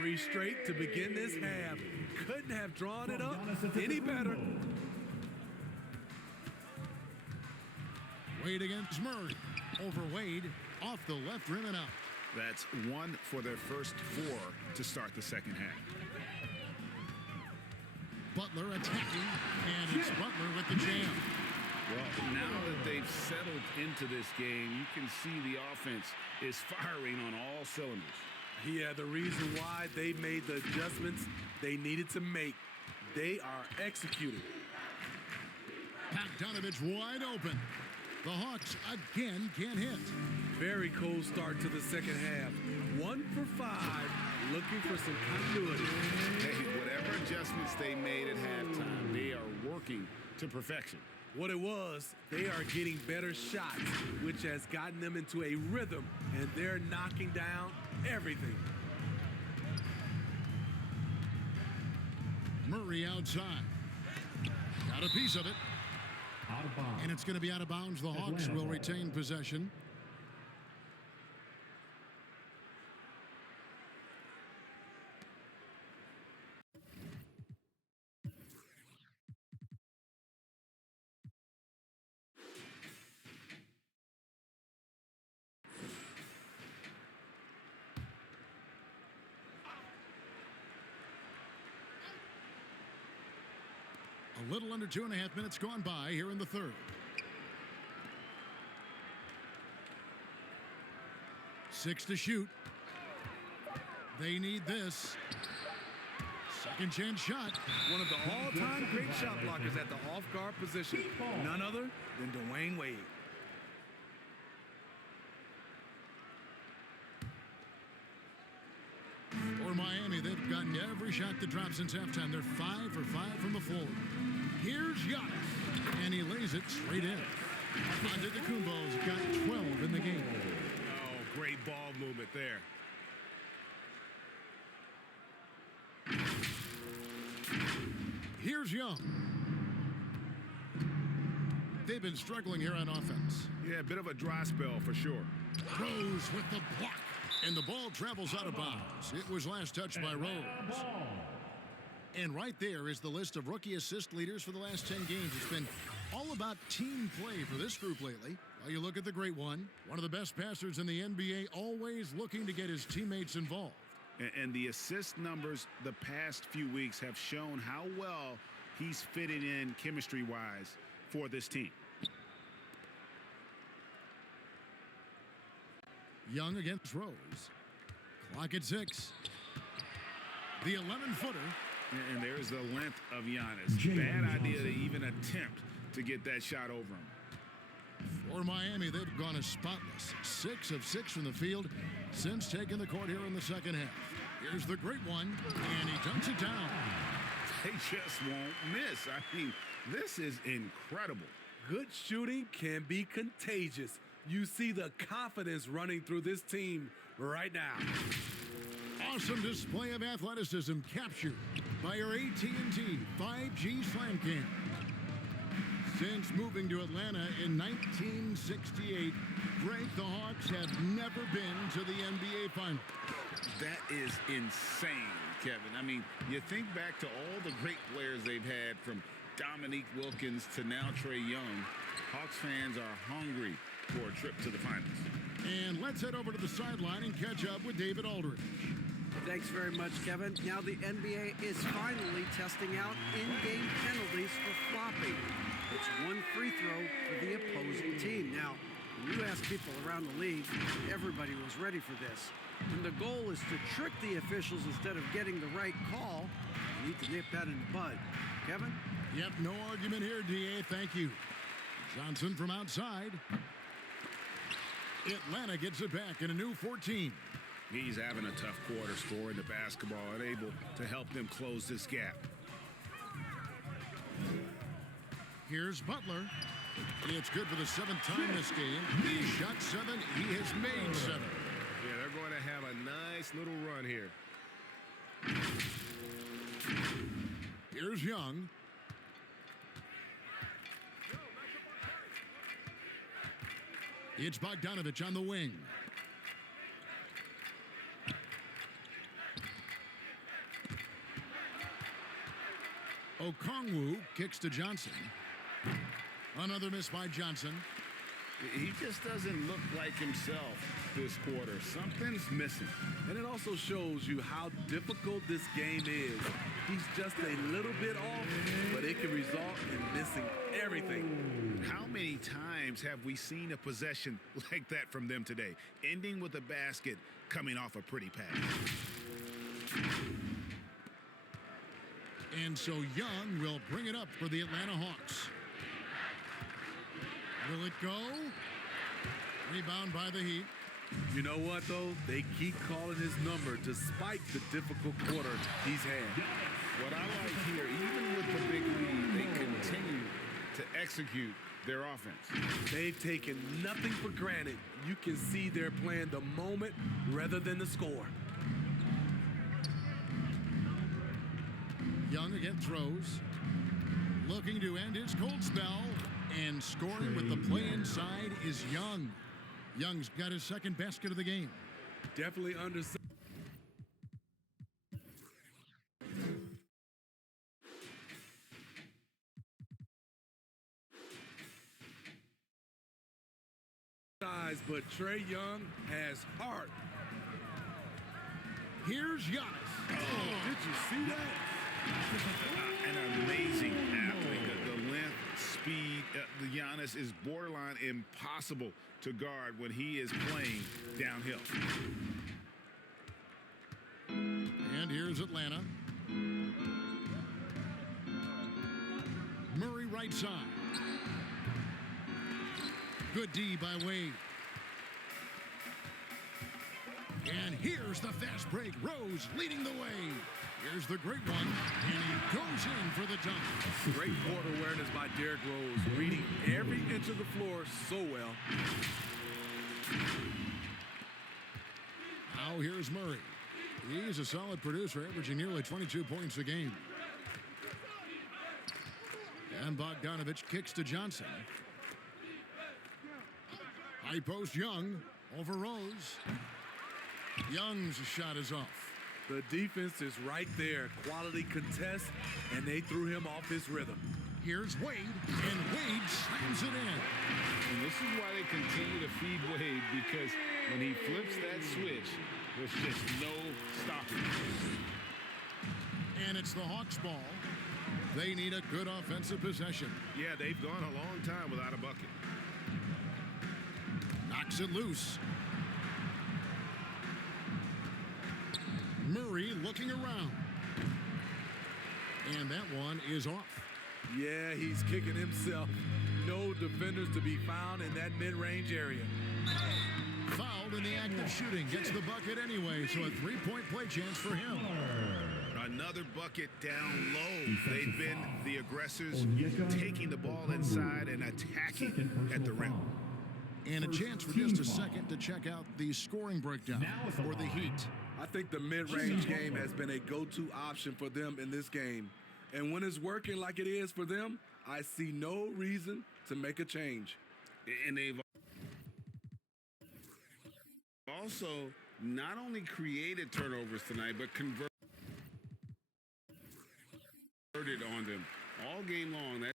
3 straight to begin this half. Couldn't have drawn it up any better. Wade against Murray. Over Wade. Off the left rim and out. That's 1 for their first 4 to start the second half. Butler attacking. And it's Butler with the jam. Well, now that they've settled into this game, you can see the offense is firing on all cylinders. Yeah, the reason why they made the adjustments they needed to make. They are executing. Bogdanovich wide open. The Hawks again can't hit. Very cold start to the second half. 1 for 5, looking for some continuity. Hey, whatever adjustments they made at halftime, they are working to perfection. What it was, they are getting better shots, which has gotten them into a rhythm, and they're knocking down everything. Murray outside. Got a piece of it. Out of bounds. And it's going to be out of bounds. The Hawks will retain possession. A little under 2.5 minutes gone by here in the third. 6 to shoot. They need this. Second chance shot. One of the all-time great shot blockers at the off-guard position. None other than Dwayne Wade. For Miami, they've gotten every shot that dropped since halftime. They're 5 for 5 from the floor. Here's Giannis, and he lays it straight in. Antetokounmpo's got 12 in the game. Oh, great ball movement there. Here's Young. They've been struggling here on offense. Yeah, a bit of a dry spell for sure. Rose with the block. And the ball travels out of bounds. It was last touched by Rose. And right there is the list of rookie assist leaders for the last 10 games. It's been all about team play for this group lately. Well, you look at the great one of the best passers in the NBA, always looking to get his teammates involved. And the assist numbers the past few weeks have shown how well he's fitted in chemistry-wise for this team. Young against Rose. Clock at 6. The 11-footer. And there's the length of Giannis. Bad idea to even attempt to get that shot over him. For Miami, they've gone as spotless. 6 of 6 from the field since taking the court here in the second half. Here's the great one, and he dunks it down. They just won't miss. I mean, this is incredible. Good shooting can be contagious. You see the confidence running through this team right now. Awesome display of athleticism captured by your AT&T 5G Slam Cam. Since moving to Atlanta in 1968, Greg, the Hawks have never been to the NBA Finals. That is insane, Kevin. I mean, you think back to all the great players they've had, from Dominique Wilkins to now Trae Young. Hawks fans are hungry for a trip to the finals. And let's head over to the sideline and catch up with David Aldridge. Thanks very much, Kevin. Now the NBA is finally testing out in-game penalties for flopping. It's one free throw for the opposing team. Now, when you ask people around the league, everybody was ready for this. And the goal is to trick the officials instead of getting the right call. You need to nip that in the bud. Kevin? Yep, no argument here, DA. Thank you. Johnson from outside. Atlanta gets it back in a new 14. He's having a tough quarter, scoring the basketball and able to help them close this gap. Here's Butler. It's good for the 7th time this game. He shot 7. He has made 7. Yeah, they're going to have a nice little run here. Here's Young. It's Bogdanovich on the wing. Okongwu kicks to Johnson. Another miss by Johnson. He just doesn't look like himself this quarter. Something's missing. And it also shows you how difficult this game is. He's just a little bit off, but it can result in missing everything. How many times have we seen a possession like that from them today, ending with a basket coming off a pretty pass? And so Young will bring it up for the Atlanta Hawks. Will it go? Rebound by the Heat. You know what, though? They keep calling his number despite the difficult quarter he's had. What I like here, even with the big lead, they continue to execute their offense. They've taken nothing for granted. You can see they're playing the moment rather than the score. Young against Rose. Looking to end his cold spell. And scoring with the play inside is Young. Young's got his 2nd basket of the game. Definitely undersized, but Trae Young has heart. Here's Giannis. Oh, did you see that? An amazing athlete. The length, speed. The Giannis is borderline impossible to guard when he is playing downhill. And here's Atlanta. Murray right side. Good D by Wade. And here's the fast break. Rose leading the way. Here's the great one. And he goes in for the dunk. Great court awareness by Derrick Rose, reading every inch of the floor so well. Now here's Murray. He's a solid producer, averaging nearly 22 points a game. And Bogdanovich kicks to Johnson. High post Young over Rose. Young's shot is off. The defense is right there. Quality contest, and they threw him off his rhythm. Here's Wade, and Wade slams it in. And this is why they continue to feed Wade, because when he flips that switch, there's just no stopping. And it's the Hawks' ball. They need a good offensive possession. Yeah, they've gone a long time without a bucket. Knocks it loose. Murray looking around. And that one is off. Yeah, he's kicking himself. No defenders to be found in that mid-range area. Fouled in the act of shooting. Gets the bucket anyway, so a three-point play chance for him. Another bucket down low. They've been the aggressors, taking the ball inside and attacking at the rim. And a chance for just a second to check out the scoring breakdown for the Heat. I think the mid-range game has been a go-to option for them in this game. And when it's working like it is for them, I see no reason to make a change. And they've also not only created turnovers tonight, but converted on them all game long.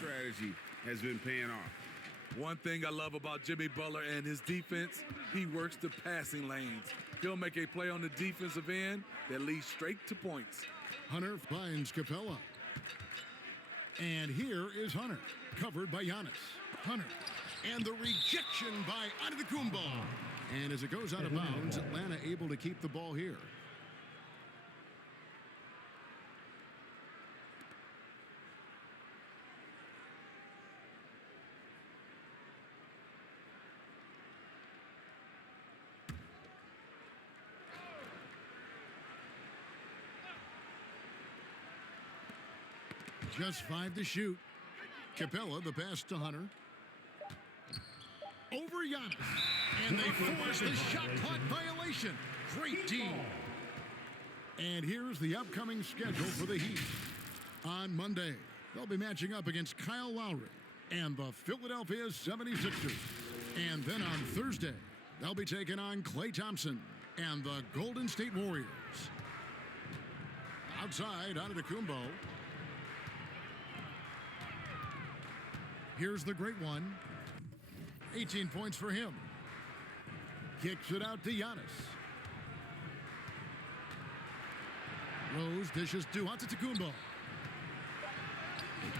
Strategy has been paying off. One thing I love about Jimmy Butler and his defense, he works the passing lanes. He'll make a play on the defensive end that leads straight to points. Hunter finds Capella. And here is Hunter, covered by Giannis. Hunter, and the rejection by Antetokounmpo. And as it goes out of bounds, Atlanta able to keep the ball here. Just 5 to shoot. Capella, the pass to Hunter. Over Giannis. And they force the shot clock violation. Great D. And here's the upcoming schedule for the Heat. On Monday, they'll be matching up against Kyle Lowry and the Philadelphia 76ers. And then on Thursday, they'll be taking on Klay Thompson and the Golden State Warriors. Outside, Antetokounmpo. Here's the great one. 18 points for him. Kicks it out to Giannis. Rose dishes to Antetokounmpo.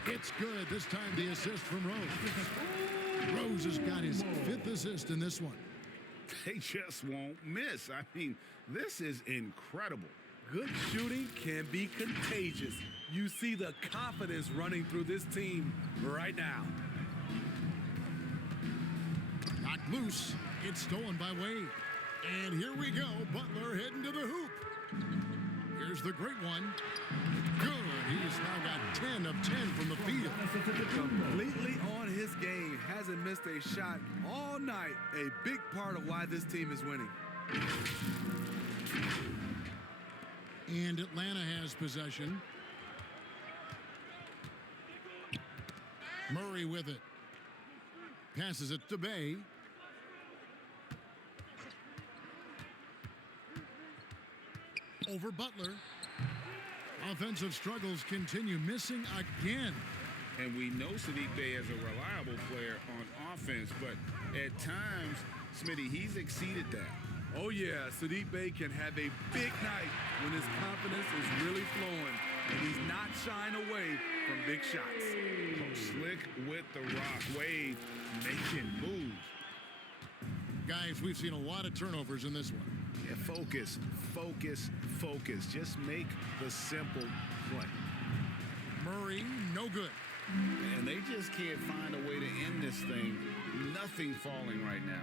It's good. This time the assist from Rose. Rose has got his 5th assist in this one. They just won't miss. I mean, this is incredible. Good shooting can be contagious. You see the confidence running through this team right now. Knocked loose. It's stolen by Wade. And here we go. Butler heading to the hoop. Here's the great one. Good. He's now got 10 of 10 from the field. Completely on his game. Hasn't missed a shot all night. A big part of why this team is winning. And Atlanta has possession. Murray with it. Passes it to Bay. Over Butler. Offensive struggles continue. Missing again. And we know Sadiq Bey is a reliable player on offense, but at times, Smitty, he's exceeded that. Oh, yeah, Sadiq Bey can have a big night when his confidence is really flowing, and he's not shying away from big shots. Slick with the rock. Wade making moves. Guys, we've seen a lot of turnovers in this one. Yeah, focus, focus, focus. Just make the simple play. Murray, no good. And they just can't find a way to end this thing. Nothing falling right now.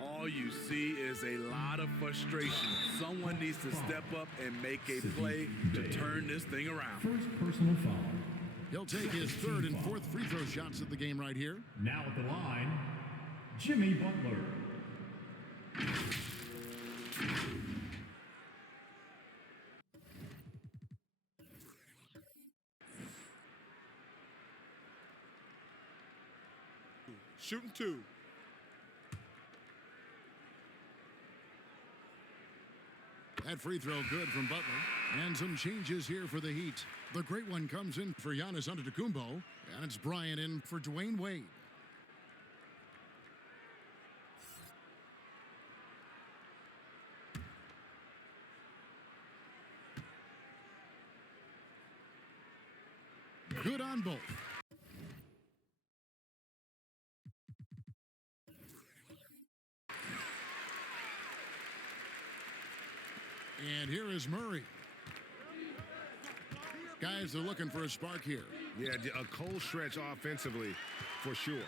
All you see is a lot of frustration. Someone needs to step up and make a play to turn this thing around. First personal foul. He'll take his third and fourth free throw shots at the game right here. Now at the line, Jimmy Butler. Shooting two. That free throw good from Butler. And some changes here for the Heat. The great one comes in for Giannis Antetokounmpo, and it's Bryant in for Dwayne Wade. Good on both. And here is Murray. Guys are looking for a spark here. Yeah, a cold stretch offensively for sure.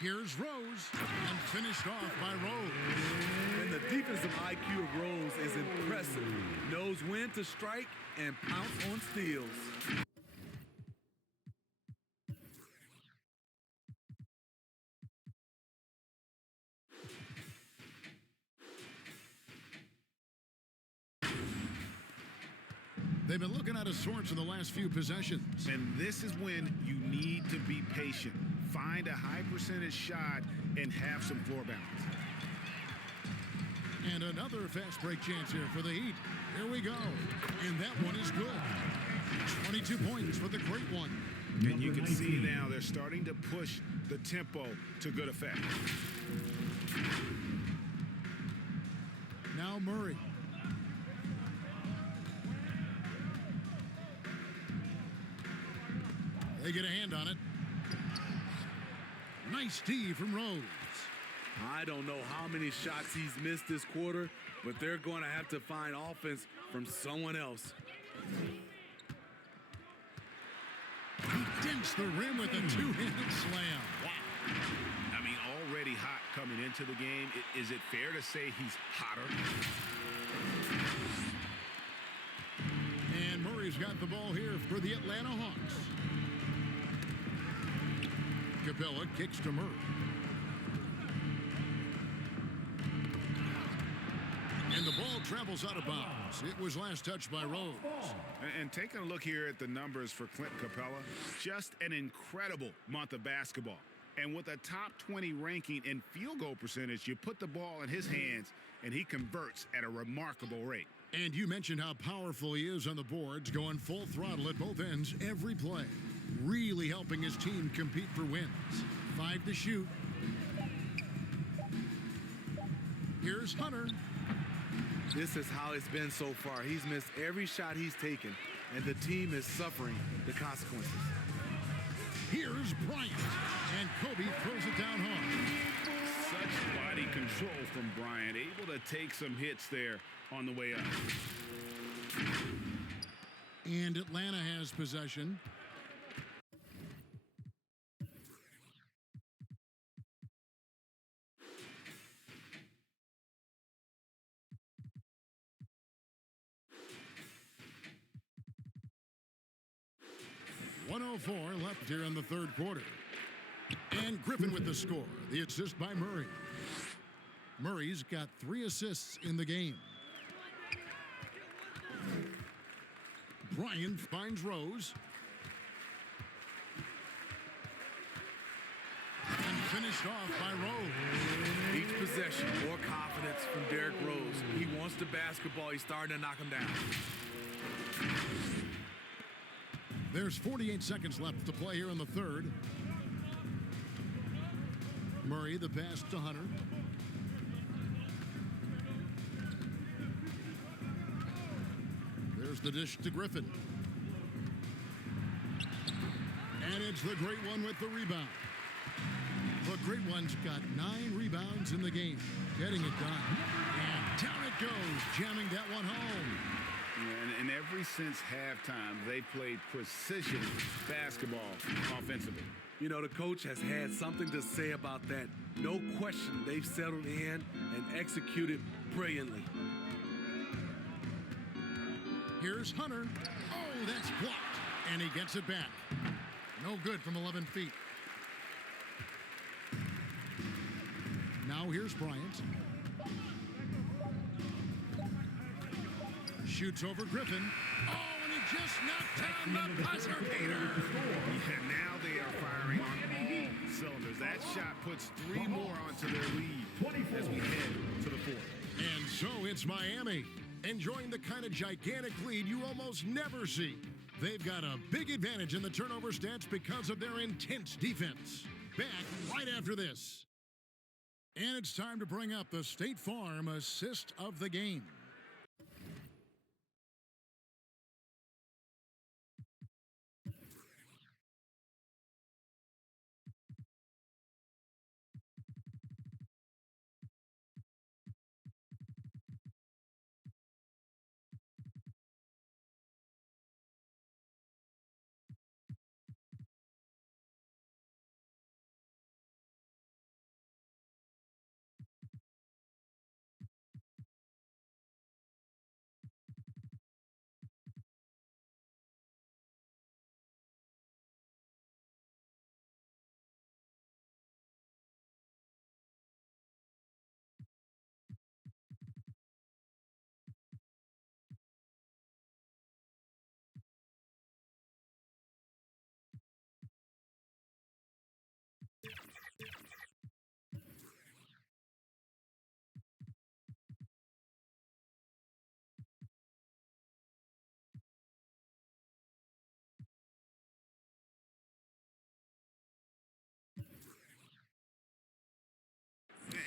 Here's Rose, and finished off by Rose. And the defensive IQ of Rose is impressive. Knows when to strike and pounce on steals. They've been looking out of sorts in the last few possessions. And this is when you need to be patient. Find a high percentage shot and have some floor balance. And another fast break chance here for the Heat. Here we go. And that one is good. 22 points for the great one. And you can see now they're starting to push the tempo to good effect. Now Murray. They get a hand on it. Nice D from Rose. I don't know how many shots he's missed this quarter, but they're going to have to find offense from someone else. He dents the rim with a two-handed slam. Wow. I mean, already hot coming into the game. Is it fair to say he's hotter? And Murray's got the ball here for the Atlanta Hawks. Capella kicks to Murray. And the ball travels out of bounds. It was last touched by Rose. And taking a look here at the numbers for Clint Capella, just an incredible month of basketball. And with a top 20 ranking in field goal percentage, you put the ball in his hands, and he converts at a remarkable rate. And you mentioned how powerful he is on the boards, going full throttle at both ends every play. Really helping his team compete for wins. 5 to shoot. Here's Hunter. This is how it's been so far. He's missed every shot he's taken, and the team is suffering the consequences. Here's Bryant, and Kobe throws it down hard. Such body control from Bryant, able to take some hits there on the way up. And Atlanta has possession. .104 left here in the third quarter. And Griffin with the score. The assist by Murray. Murray's got 3 assists in the game. Bryant finds Rose. And finished off by Rose. Each possession, more confidence from Derrick Rose. He wants the basketball. He's starting to knock him down. There's 48 seconds left to play here in the third. Murray, the pass to Hunter. There's the dish to Griffin. And it's the Great One with the rebound. The Great One's got 9 rebounds in the game, getting it done. And down it goes, jamming that one home. Yeah, and ever since halftime, they played precision basketball offensively. You know, the coach has had something to say about that. No question, they've settled in and executed brilliantly. Here's Hunter. Oh, that's blocked. And he gets it back. No good from 11 feet. Now here's Bryant. Shoots over Griffin. Oh, and he just knocked down the buzzer beater. Yeah, now they are firing on all cylinders. That shot puts 3 more onto their lead as we head to the fourth. And so it's Miami, enjoying the kind of gigantic lead you almost never see. They've got a big advantage in the turnover stats because of their intense defense. Back right after this. And it's time to bring up the State Farm assist of the game.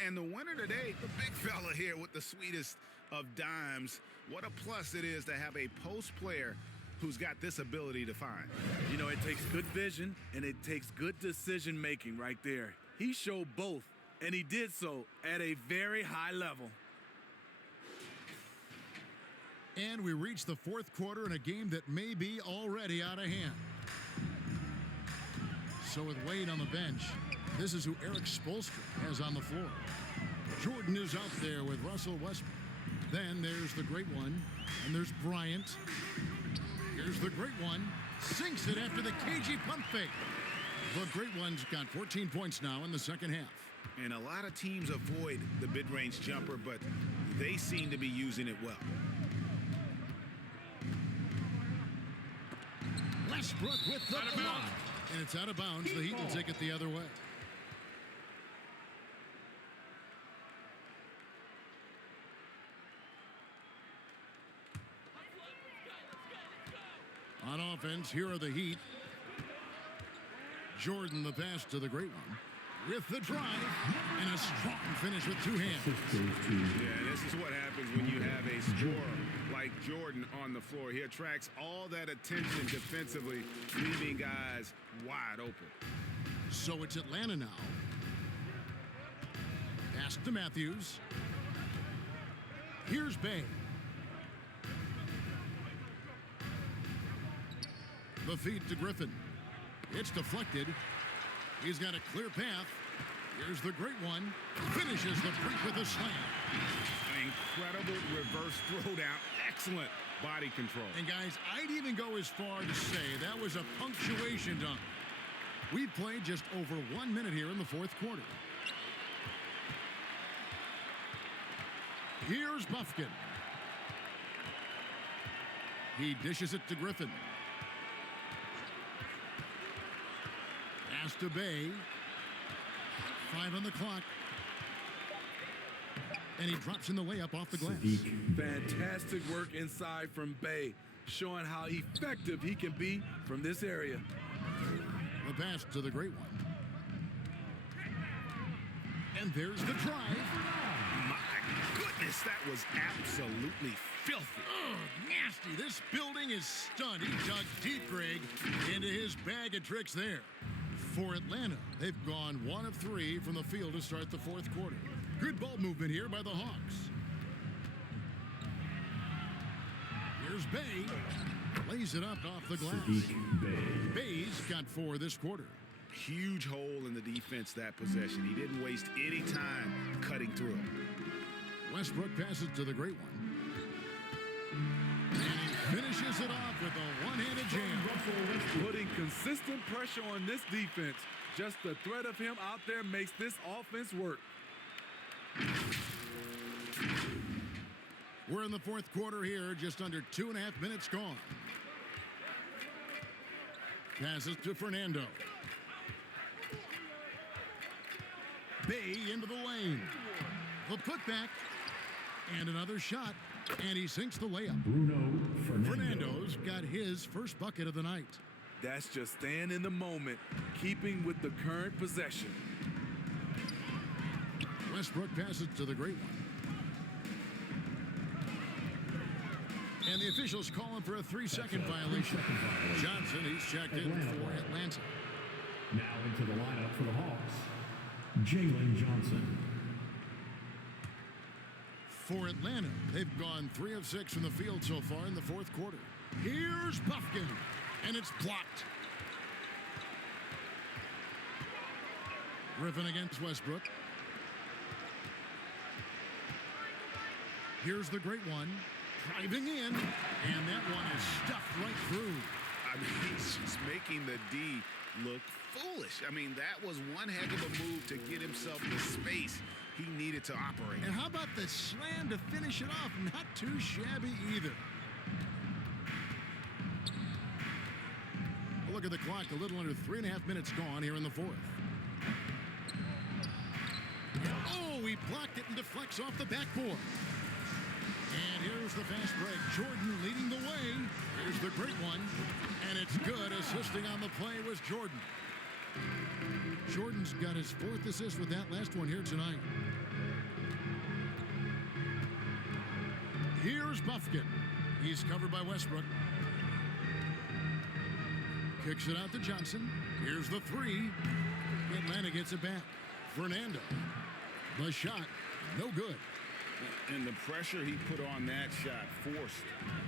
And the winner today, the big fella here with the sweetest of dimes. What a plus it is to have a post player who's got this ability to find. You know, it takes good vision and it takes good decision making right there. He showed both, and he did so at a very high level. And we reach the fourth quarter in a game that may be already out of hand. So with Wade on the bench, this is who Eric Spoelstra has on the floor. Jordan is out there with Russell Westbrook. Then there's the Great One, and there's Bryant. Here's the Great One. Sinks it after the cagey pump fake. The Great One's got 14 points now in the second half. And a lot of teams avoid the mid-range jumper, but they seem to be using it well. Westbrook with the block. And it's out of bounds. The Heat will take it the other way. On offense, here are the Heat. Jordan, the pass to the Great One. With the drive, and a strong finish with 2 hands. Yeah, this is what happens when you have a scorer like Jordan on the floor. He attracts all that attention defensively, leaving guys wide open. So it's Atlanta now. Pass to Matthews. Here's Bay. The feed to Griffin. It's deflected. He's got a clear path. Here's the Great One. Finishes the break with a slam. Incredible reverse throwdown. Excellent body control. And guys, I'd even go as far to say that was a punctuation dunk. We've played just over 1 minute here in the fourth quarter. Here's Bufkin. He dishes it to Griffin. Pass to Bay. 5 on the clock. And he drops in the layup off the glass. Fantastic work inside from Bay. showing how effective he can be from this area. The pass to the great one. And there's the drive. My goodness, that was absolutely filthy. Oh, nasty. This building is stunned. He dug deep, Greg, into his bag of tricks there. For Atlanta, they've gone 1 of 3 from the field to start the fourth quarter. Good ball movement here by the Hawks. Here's Bay. Lays it up off the glass. Bay's got 4 this quarter. Huge hole in the defense that possession. He didn't waste any time cutting through. Westbrook passes to the great one. And he finishes it off with a one-handed jam. Putting consistent pressure on this defense. Just the threat of him out there makes this offense work. We're in the fourth quarter here, just under 2.5 minutes gone. Passes to Fernando. Bay into the lane. The putback. And another shot. And he sinks the layup. Fernando's got his first bucket of the night. That's just staying in the moment, keeping with the current possession. Westbrook passes to the great one. And the officials calling for a 3-second violation. Johnson, he's checked in for Atlanta. Now into the lineup for the Hawks, Jalen Johnson. For Atlanta, they've gone 3 of 6 from the field so far in the fourth quarter. Here's Buffkin, and it's blocked. Griffin against Westbrook. Here's the great one. Driving in, and that one is stuffed right through. I mean, he's just making the D look foolish. I mean, that was one heck of a move to get himself the space he needed to operate. And how about the slam to finish it off? Not too shabby either. Look at the clock, a little under 3.5 minutes gone here in the fourth. Oh, he blocked it and deflects off the backboard. And here's the fast break. Jordan leading the way. Here's the great one. And it's good. Assisting on the play was Jordan. Jordan's got his 4th assist with that last one here tonight. Here's Buffkin. He's covered by Westbrook. Kicks it out to Johnson. Here's the 3. Atlanta gets it back. Fernando. The shot. No good. And the pressure he put on that shot forced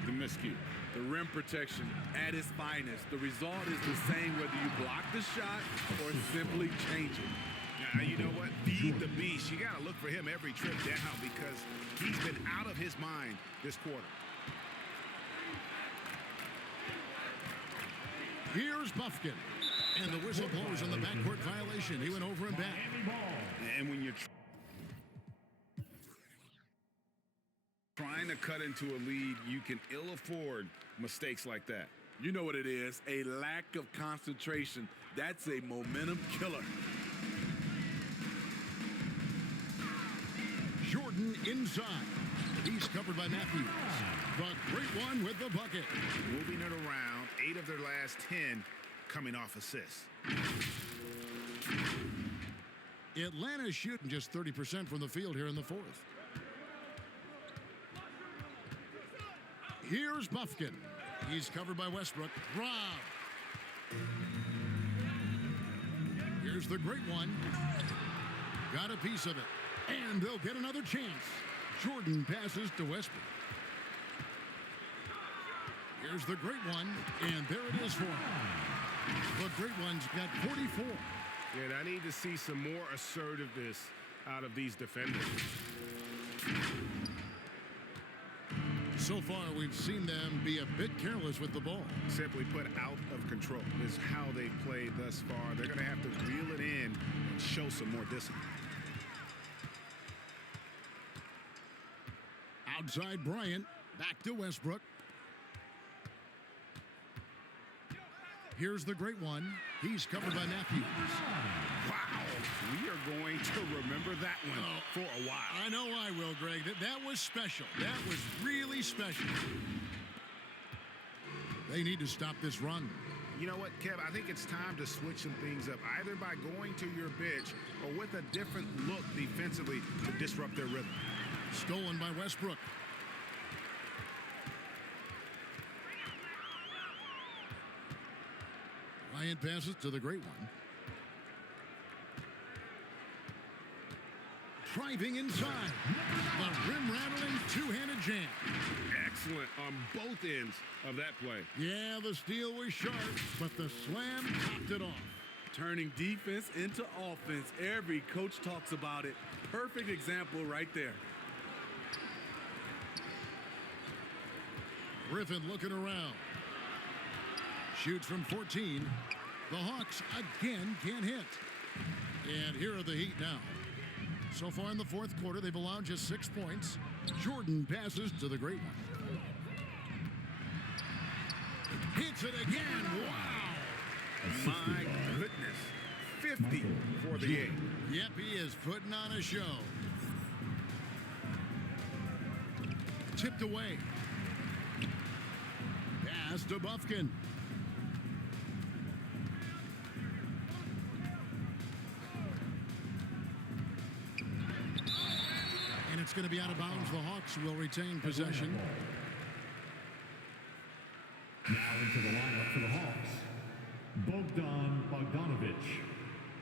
the miscue. The rim protection at its finest. The result is the same whether you block the shot or simply change it. Now, you know what? Feed the beast. You got to look for him every trip down because he's been out of his mind this quarter. Here's Buffkin. And the whistle blows on the backcourt violation. He went over and back. And when you're trying to cut into a lead, you can ill afford mistakes like that. You know what it is, a lack of concentration. That's a momentum killer. Jordan inside. He's covered by Matthews. The great one with the bucket. Moving it around, 8 of their last 10 coming off assists. Atlanta's shooting just 30% from the field here in the fourth. Here's Buffkin. He's covered by Westbrook. Rob. Here's the great one. Got a piece of it. And they'll get another chance. Jordan passes to Westbrook. Here's the great one. And there it is for him. The great one's got 44. And I need to see some more assertiveness out of these defenders. So far, we've seen them be a bit careless with the ball. Simply put, out of control is how they played thus far. They're going to have to reel it in and show some more discipline. Outside Bryant, back to Westbrook. Here's the great one. He's covered by Matthews. Wow. We are going to remember that one for a while. I know I will, Greg. That was special. That was really special. They need to stop this run. You know what, Kev? I think it's time to switch some things up, either by going to your bench or with a different look defensively to disrupt their rhythm. Stolen by Westbrook. Ryan passes to the great one. Driving inside. The rim-rattling two-handed jam. Excellent on both ends of that play. Yeah, the steal was sharp, but the slam topped it off. Turning defense into offense. Every coach talks about it. Perfect example right there. Griffin looking around. Shoots from 14. The Hawks again can't hit. And here are the Heat now. So far in the fourth quarter, they've allowed just 6 points. Jordan passes to the great one. Hits it again. Wow. My goodness. 50 for the game. Yep, he is putting on a show. Tipped away. Pass to Bufkin. And it's going to be out of bounds. The Hawks will retain possession. Now into the lineup for the Hawks, Bogdan Bogdanovic,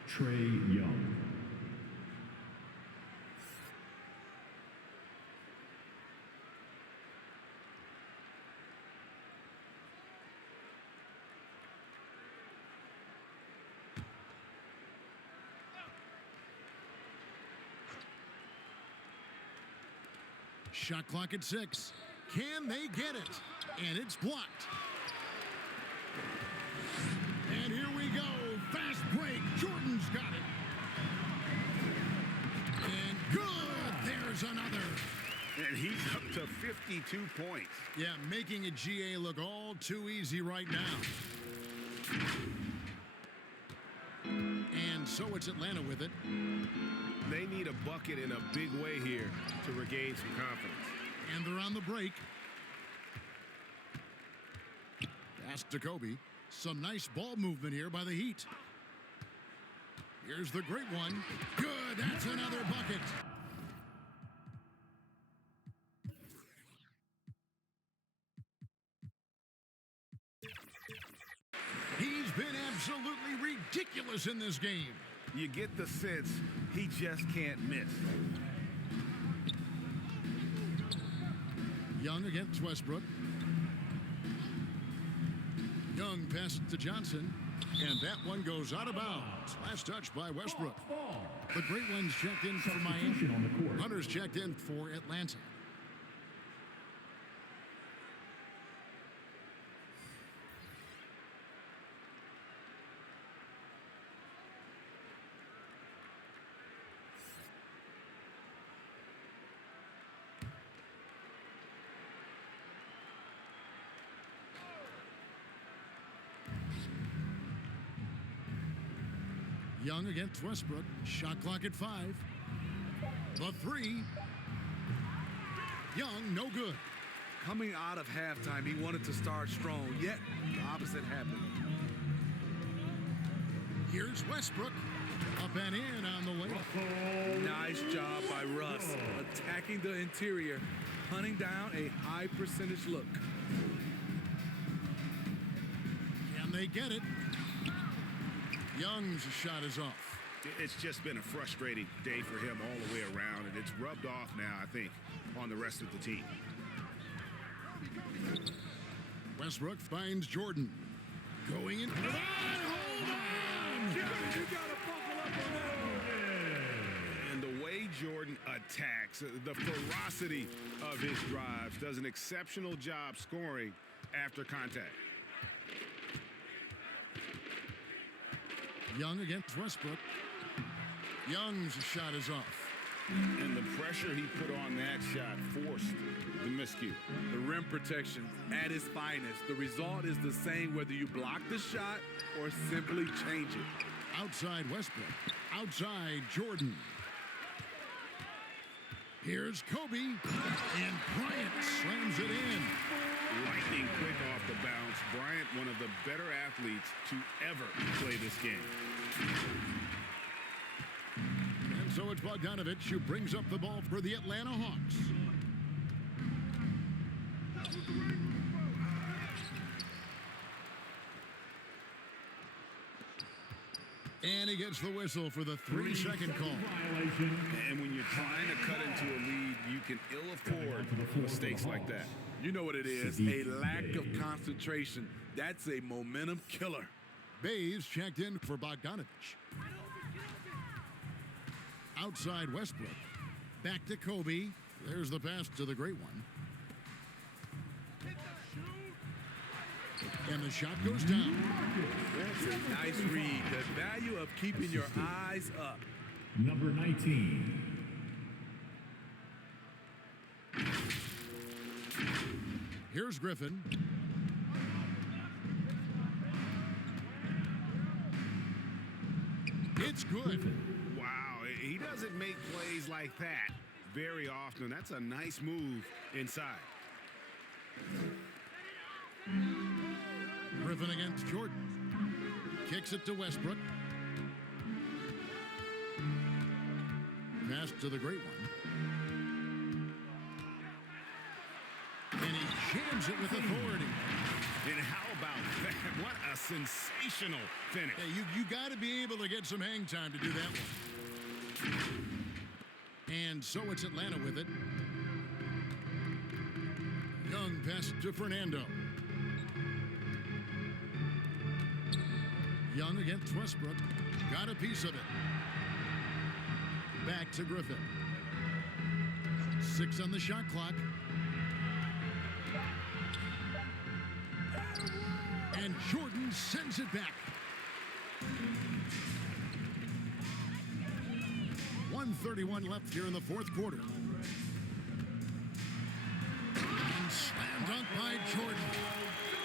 Trae Young. Shot clock at 6. Can they get it? And it's blocked. And here we go. Fast break. Jordan's got it. And good. There's another. And he's up to 52 points. Yeah, making a GA look all too easy right now. And so it's Atlanta with it. They need a bucket in a big way here to regain some confidence. And they're on the break. Pass to Kobe. Some nice ball movement here by the Heat. Here's the great one. Good. That's another bucket. He's been absolutely ridiculous in this game. You get the sense he just can't miss. Young against Westbrook. Young passes to Johnson, and that one goes out of bounds. Last touch by Westbrook. The great ones checked in for Miami. Hunter's checked in for Atlanta. Young against Westbrook. Shot clock at 5. The 3. Young, no good. Coming out of halftime, he wanted to start strong, yet the opposite happened. Here's Westbrook. Up and in on the layup. Nice job by Russ. Attacking the interior, hunting down a high percentage look. Can they get it? Young's shot is off. It's just been a frustrating day for him all the way around, and it's rubbed off now, I think, on the rest of the team. Westbrook finds Jordan. Going in. Hold on! You gotta buckle up on that one. And the way Jordan attacks, the ferocity of his drives, does an exceptional job scoring after contact. Young against Westbrook. Young's shot is off. And the pressure he put on that shot forced the miscue. The rim protection at its finest. The result is the same whether you block the shot or simply change it. Outside Westbrook. Outside Jordan. Here's Kobe. And Bryant slams it in. lightning quick off the bounce. Bryant, one of the better athletes to ever play this game. And so it's Bogdanovich who brings up the ball for the Atlanta Hawks. And he gets the whistle for the 3-second call. And when you're trying to cut into a lead, you can ill afford mistakes like that. You know what it is, a lack of concentration. That's a momentum killer. Bays checked in for Bogdanovich. Outside Westbrook. Back to Kobe. There's the pass to the great one. And the shot goes down. That's a nice read. The value of keeping your eyes up. Number 19. Here's Griffin. It's good. Wow, he doesn't make plays like that very often. That's a nice move inside. Griffin against Jordan. Kicks it to Westbrook. Pass to the great one. And he jams it with authority. And how about that? What a sensational finish. Hey, you got to be able to get some hang time to do that one. And so it's Atlanta with it. Young pass to Fernando. Young against Westbrook. Got a piece of it. Back to Griffin. 6 on the shot clock. And Jordan sends it back. 1:31 left here in the fourth quarter. And slam dunk by Jordan.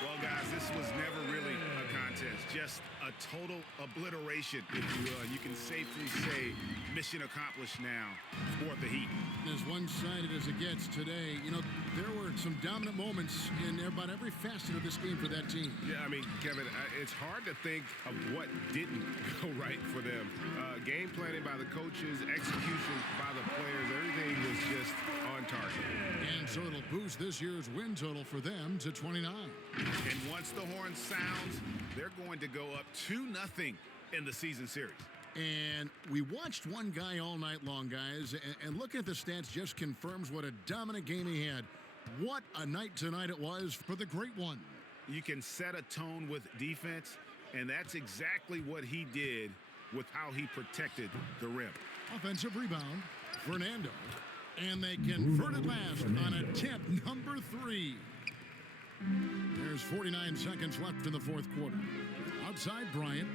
Well, guys, this was never really a contest. Just a total obliteration, if you will. You can safely say mission accomplished now for the Heat. As one-sided as it gets today, you know, there were some dominant moments in about every facet of this game for that team. Yeah, I mean, Kevin, it's hard to think of what didn't go right for them. Game planning by the coaches, execution by the players, everything was just on target. And so it'll boost this year's win total for them to 29. And once the horn sounds, they're going to go up 2-0 in the season series. And we watched one guy all night long, guys, and looking at the stats just confirms what a dominant game he had. What a night tonight it was for the great one. You can set a tone with defense, and that's exactly what he did with how he protected the rim. Offensive rebound, Fernando. And they convert it last on attempt number 3. There's 49 seconds left in the fourth quarter. Outside Bryant.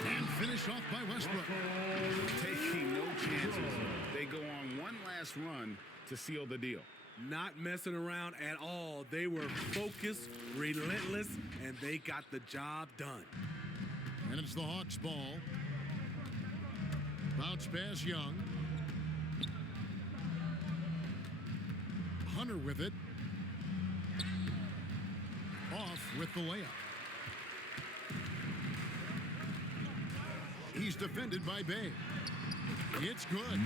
And finished off by Westbrook. Taking no chances. They go on one last run to seal the deal. Not messing around at all. They were focused, relentless, and they got the job done. And it's the Hawks' ball. Bounce pass Young. Hunter with it. Off with the layup. He's defended by Bay. It's good.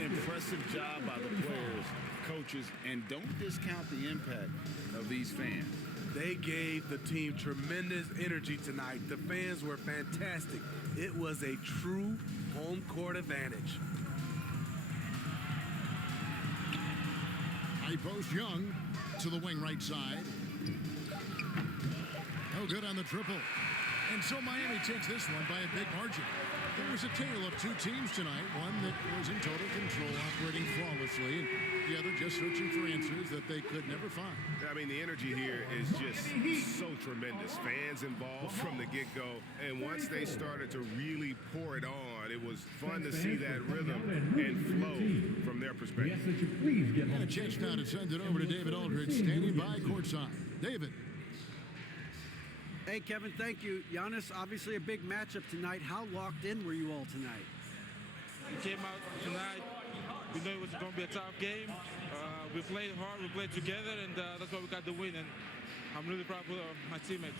Impressive job by the players, coaches, and don't discount the impact of these fans. They gave the team tremendous energy tonight. The fans were fantastic. It was a true home court advantage. High post Young to the wing right side. No good on the triple. And so Miami takes this one by a big margin. There was a tale of two teams tonight, one that was in total control, operating flawlessly, and the other just searching for answers that they could never find. I mean, the energy here is just so tremendous. Fans involved from the get-go, and once they started to really pour it on, it was fun to see that rhythm and flow from their perspective. And a chance now to send it over to David Aldridge, standing by courtside. David. Hey, Kevin, thank you. Giannis, obviously a big matchup tonight. How locked in were you all tonight? We came out tonight We know it was going to be a tough game. We played hard, we played together, and that's why we got the win. And I'm really proud of my teammates.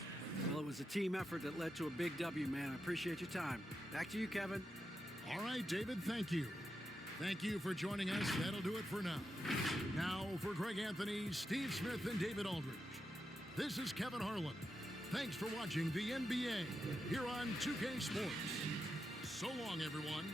Well, it was a team effort that led to a big W, man. I appreciate your time. Back to you, Kevin. All right, David, thank you. Thank you for joining us. That'll do it for now. Now, for Greg Anthony, Steve Smith, and David Aldridge, this is Kevin Harlan. Thanks for watching the NBA here on 2K Sports. So long, everyone.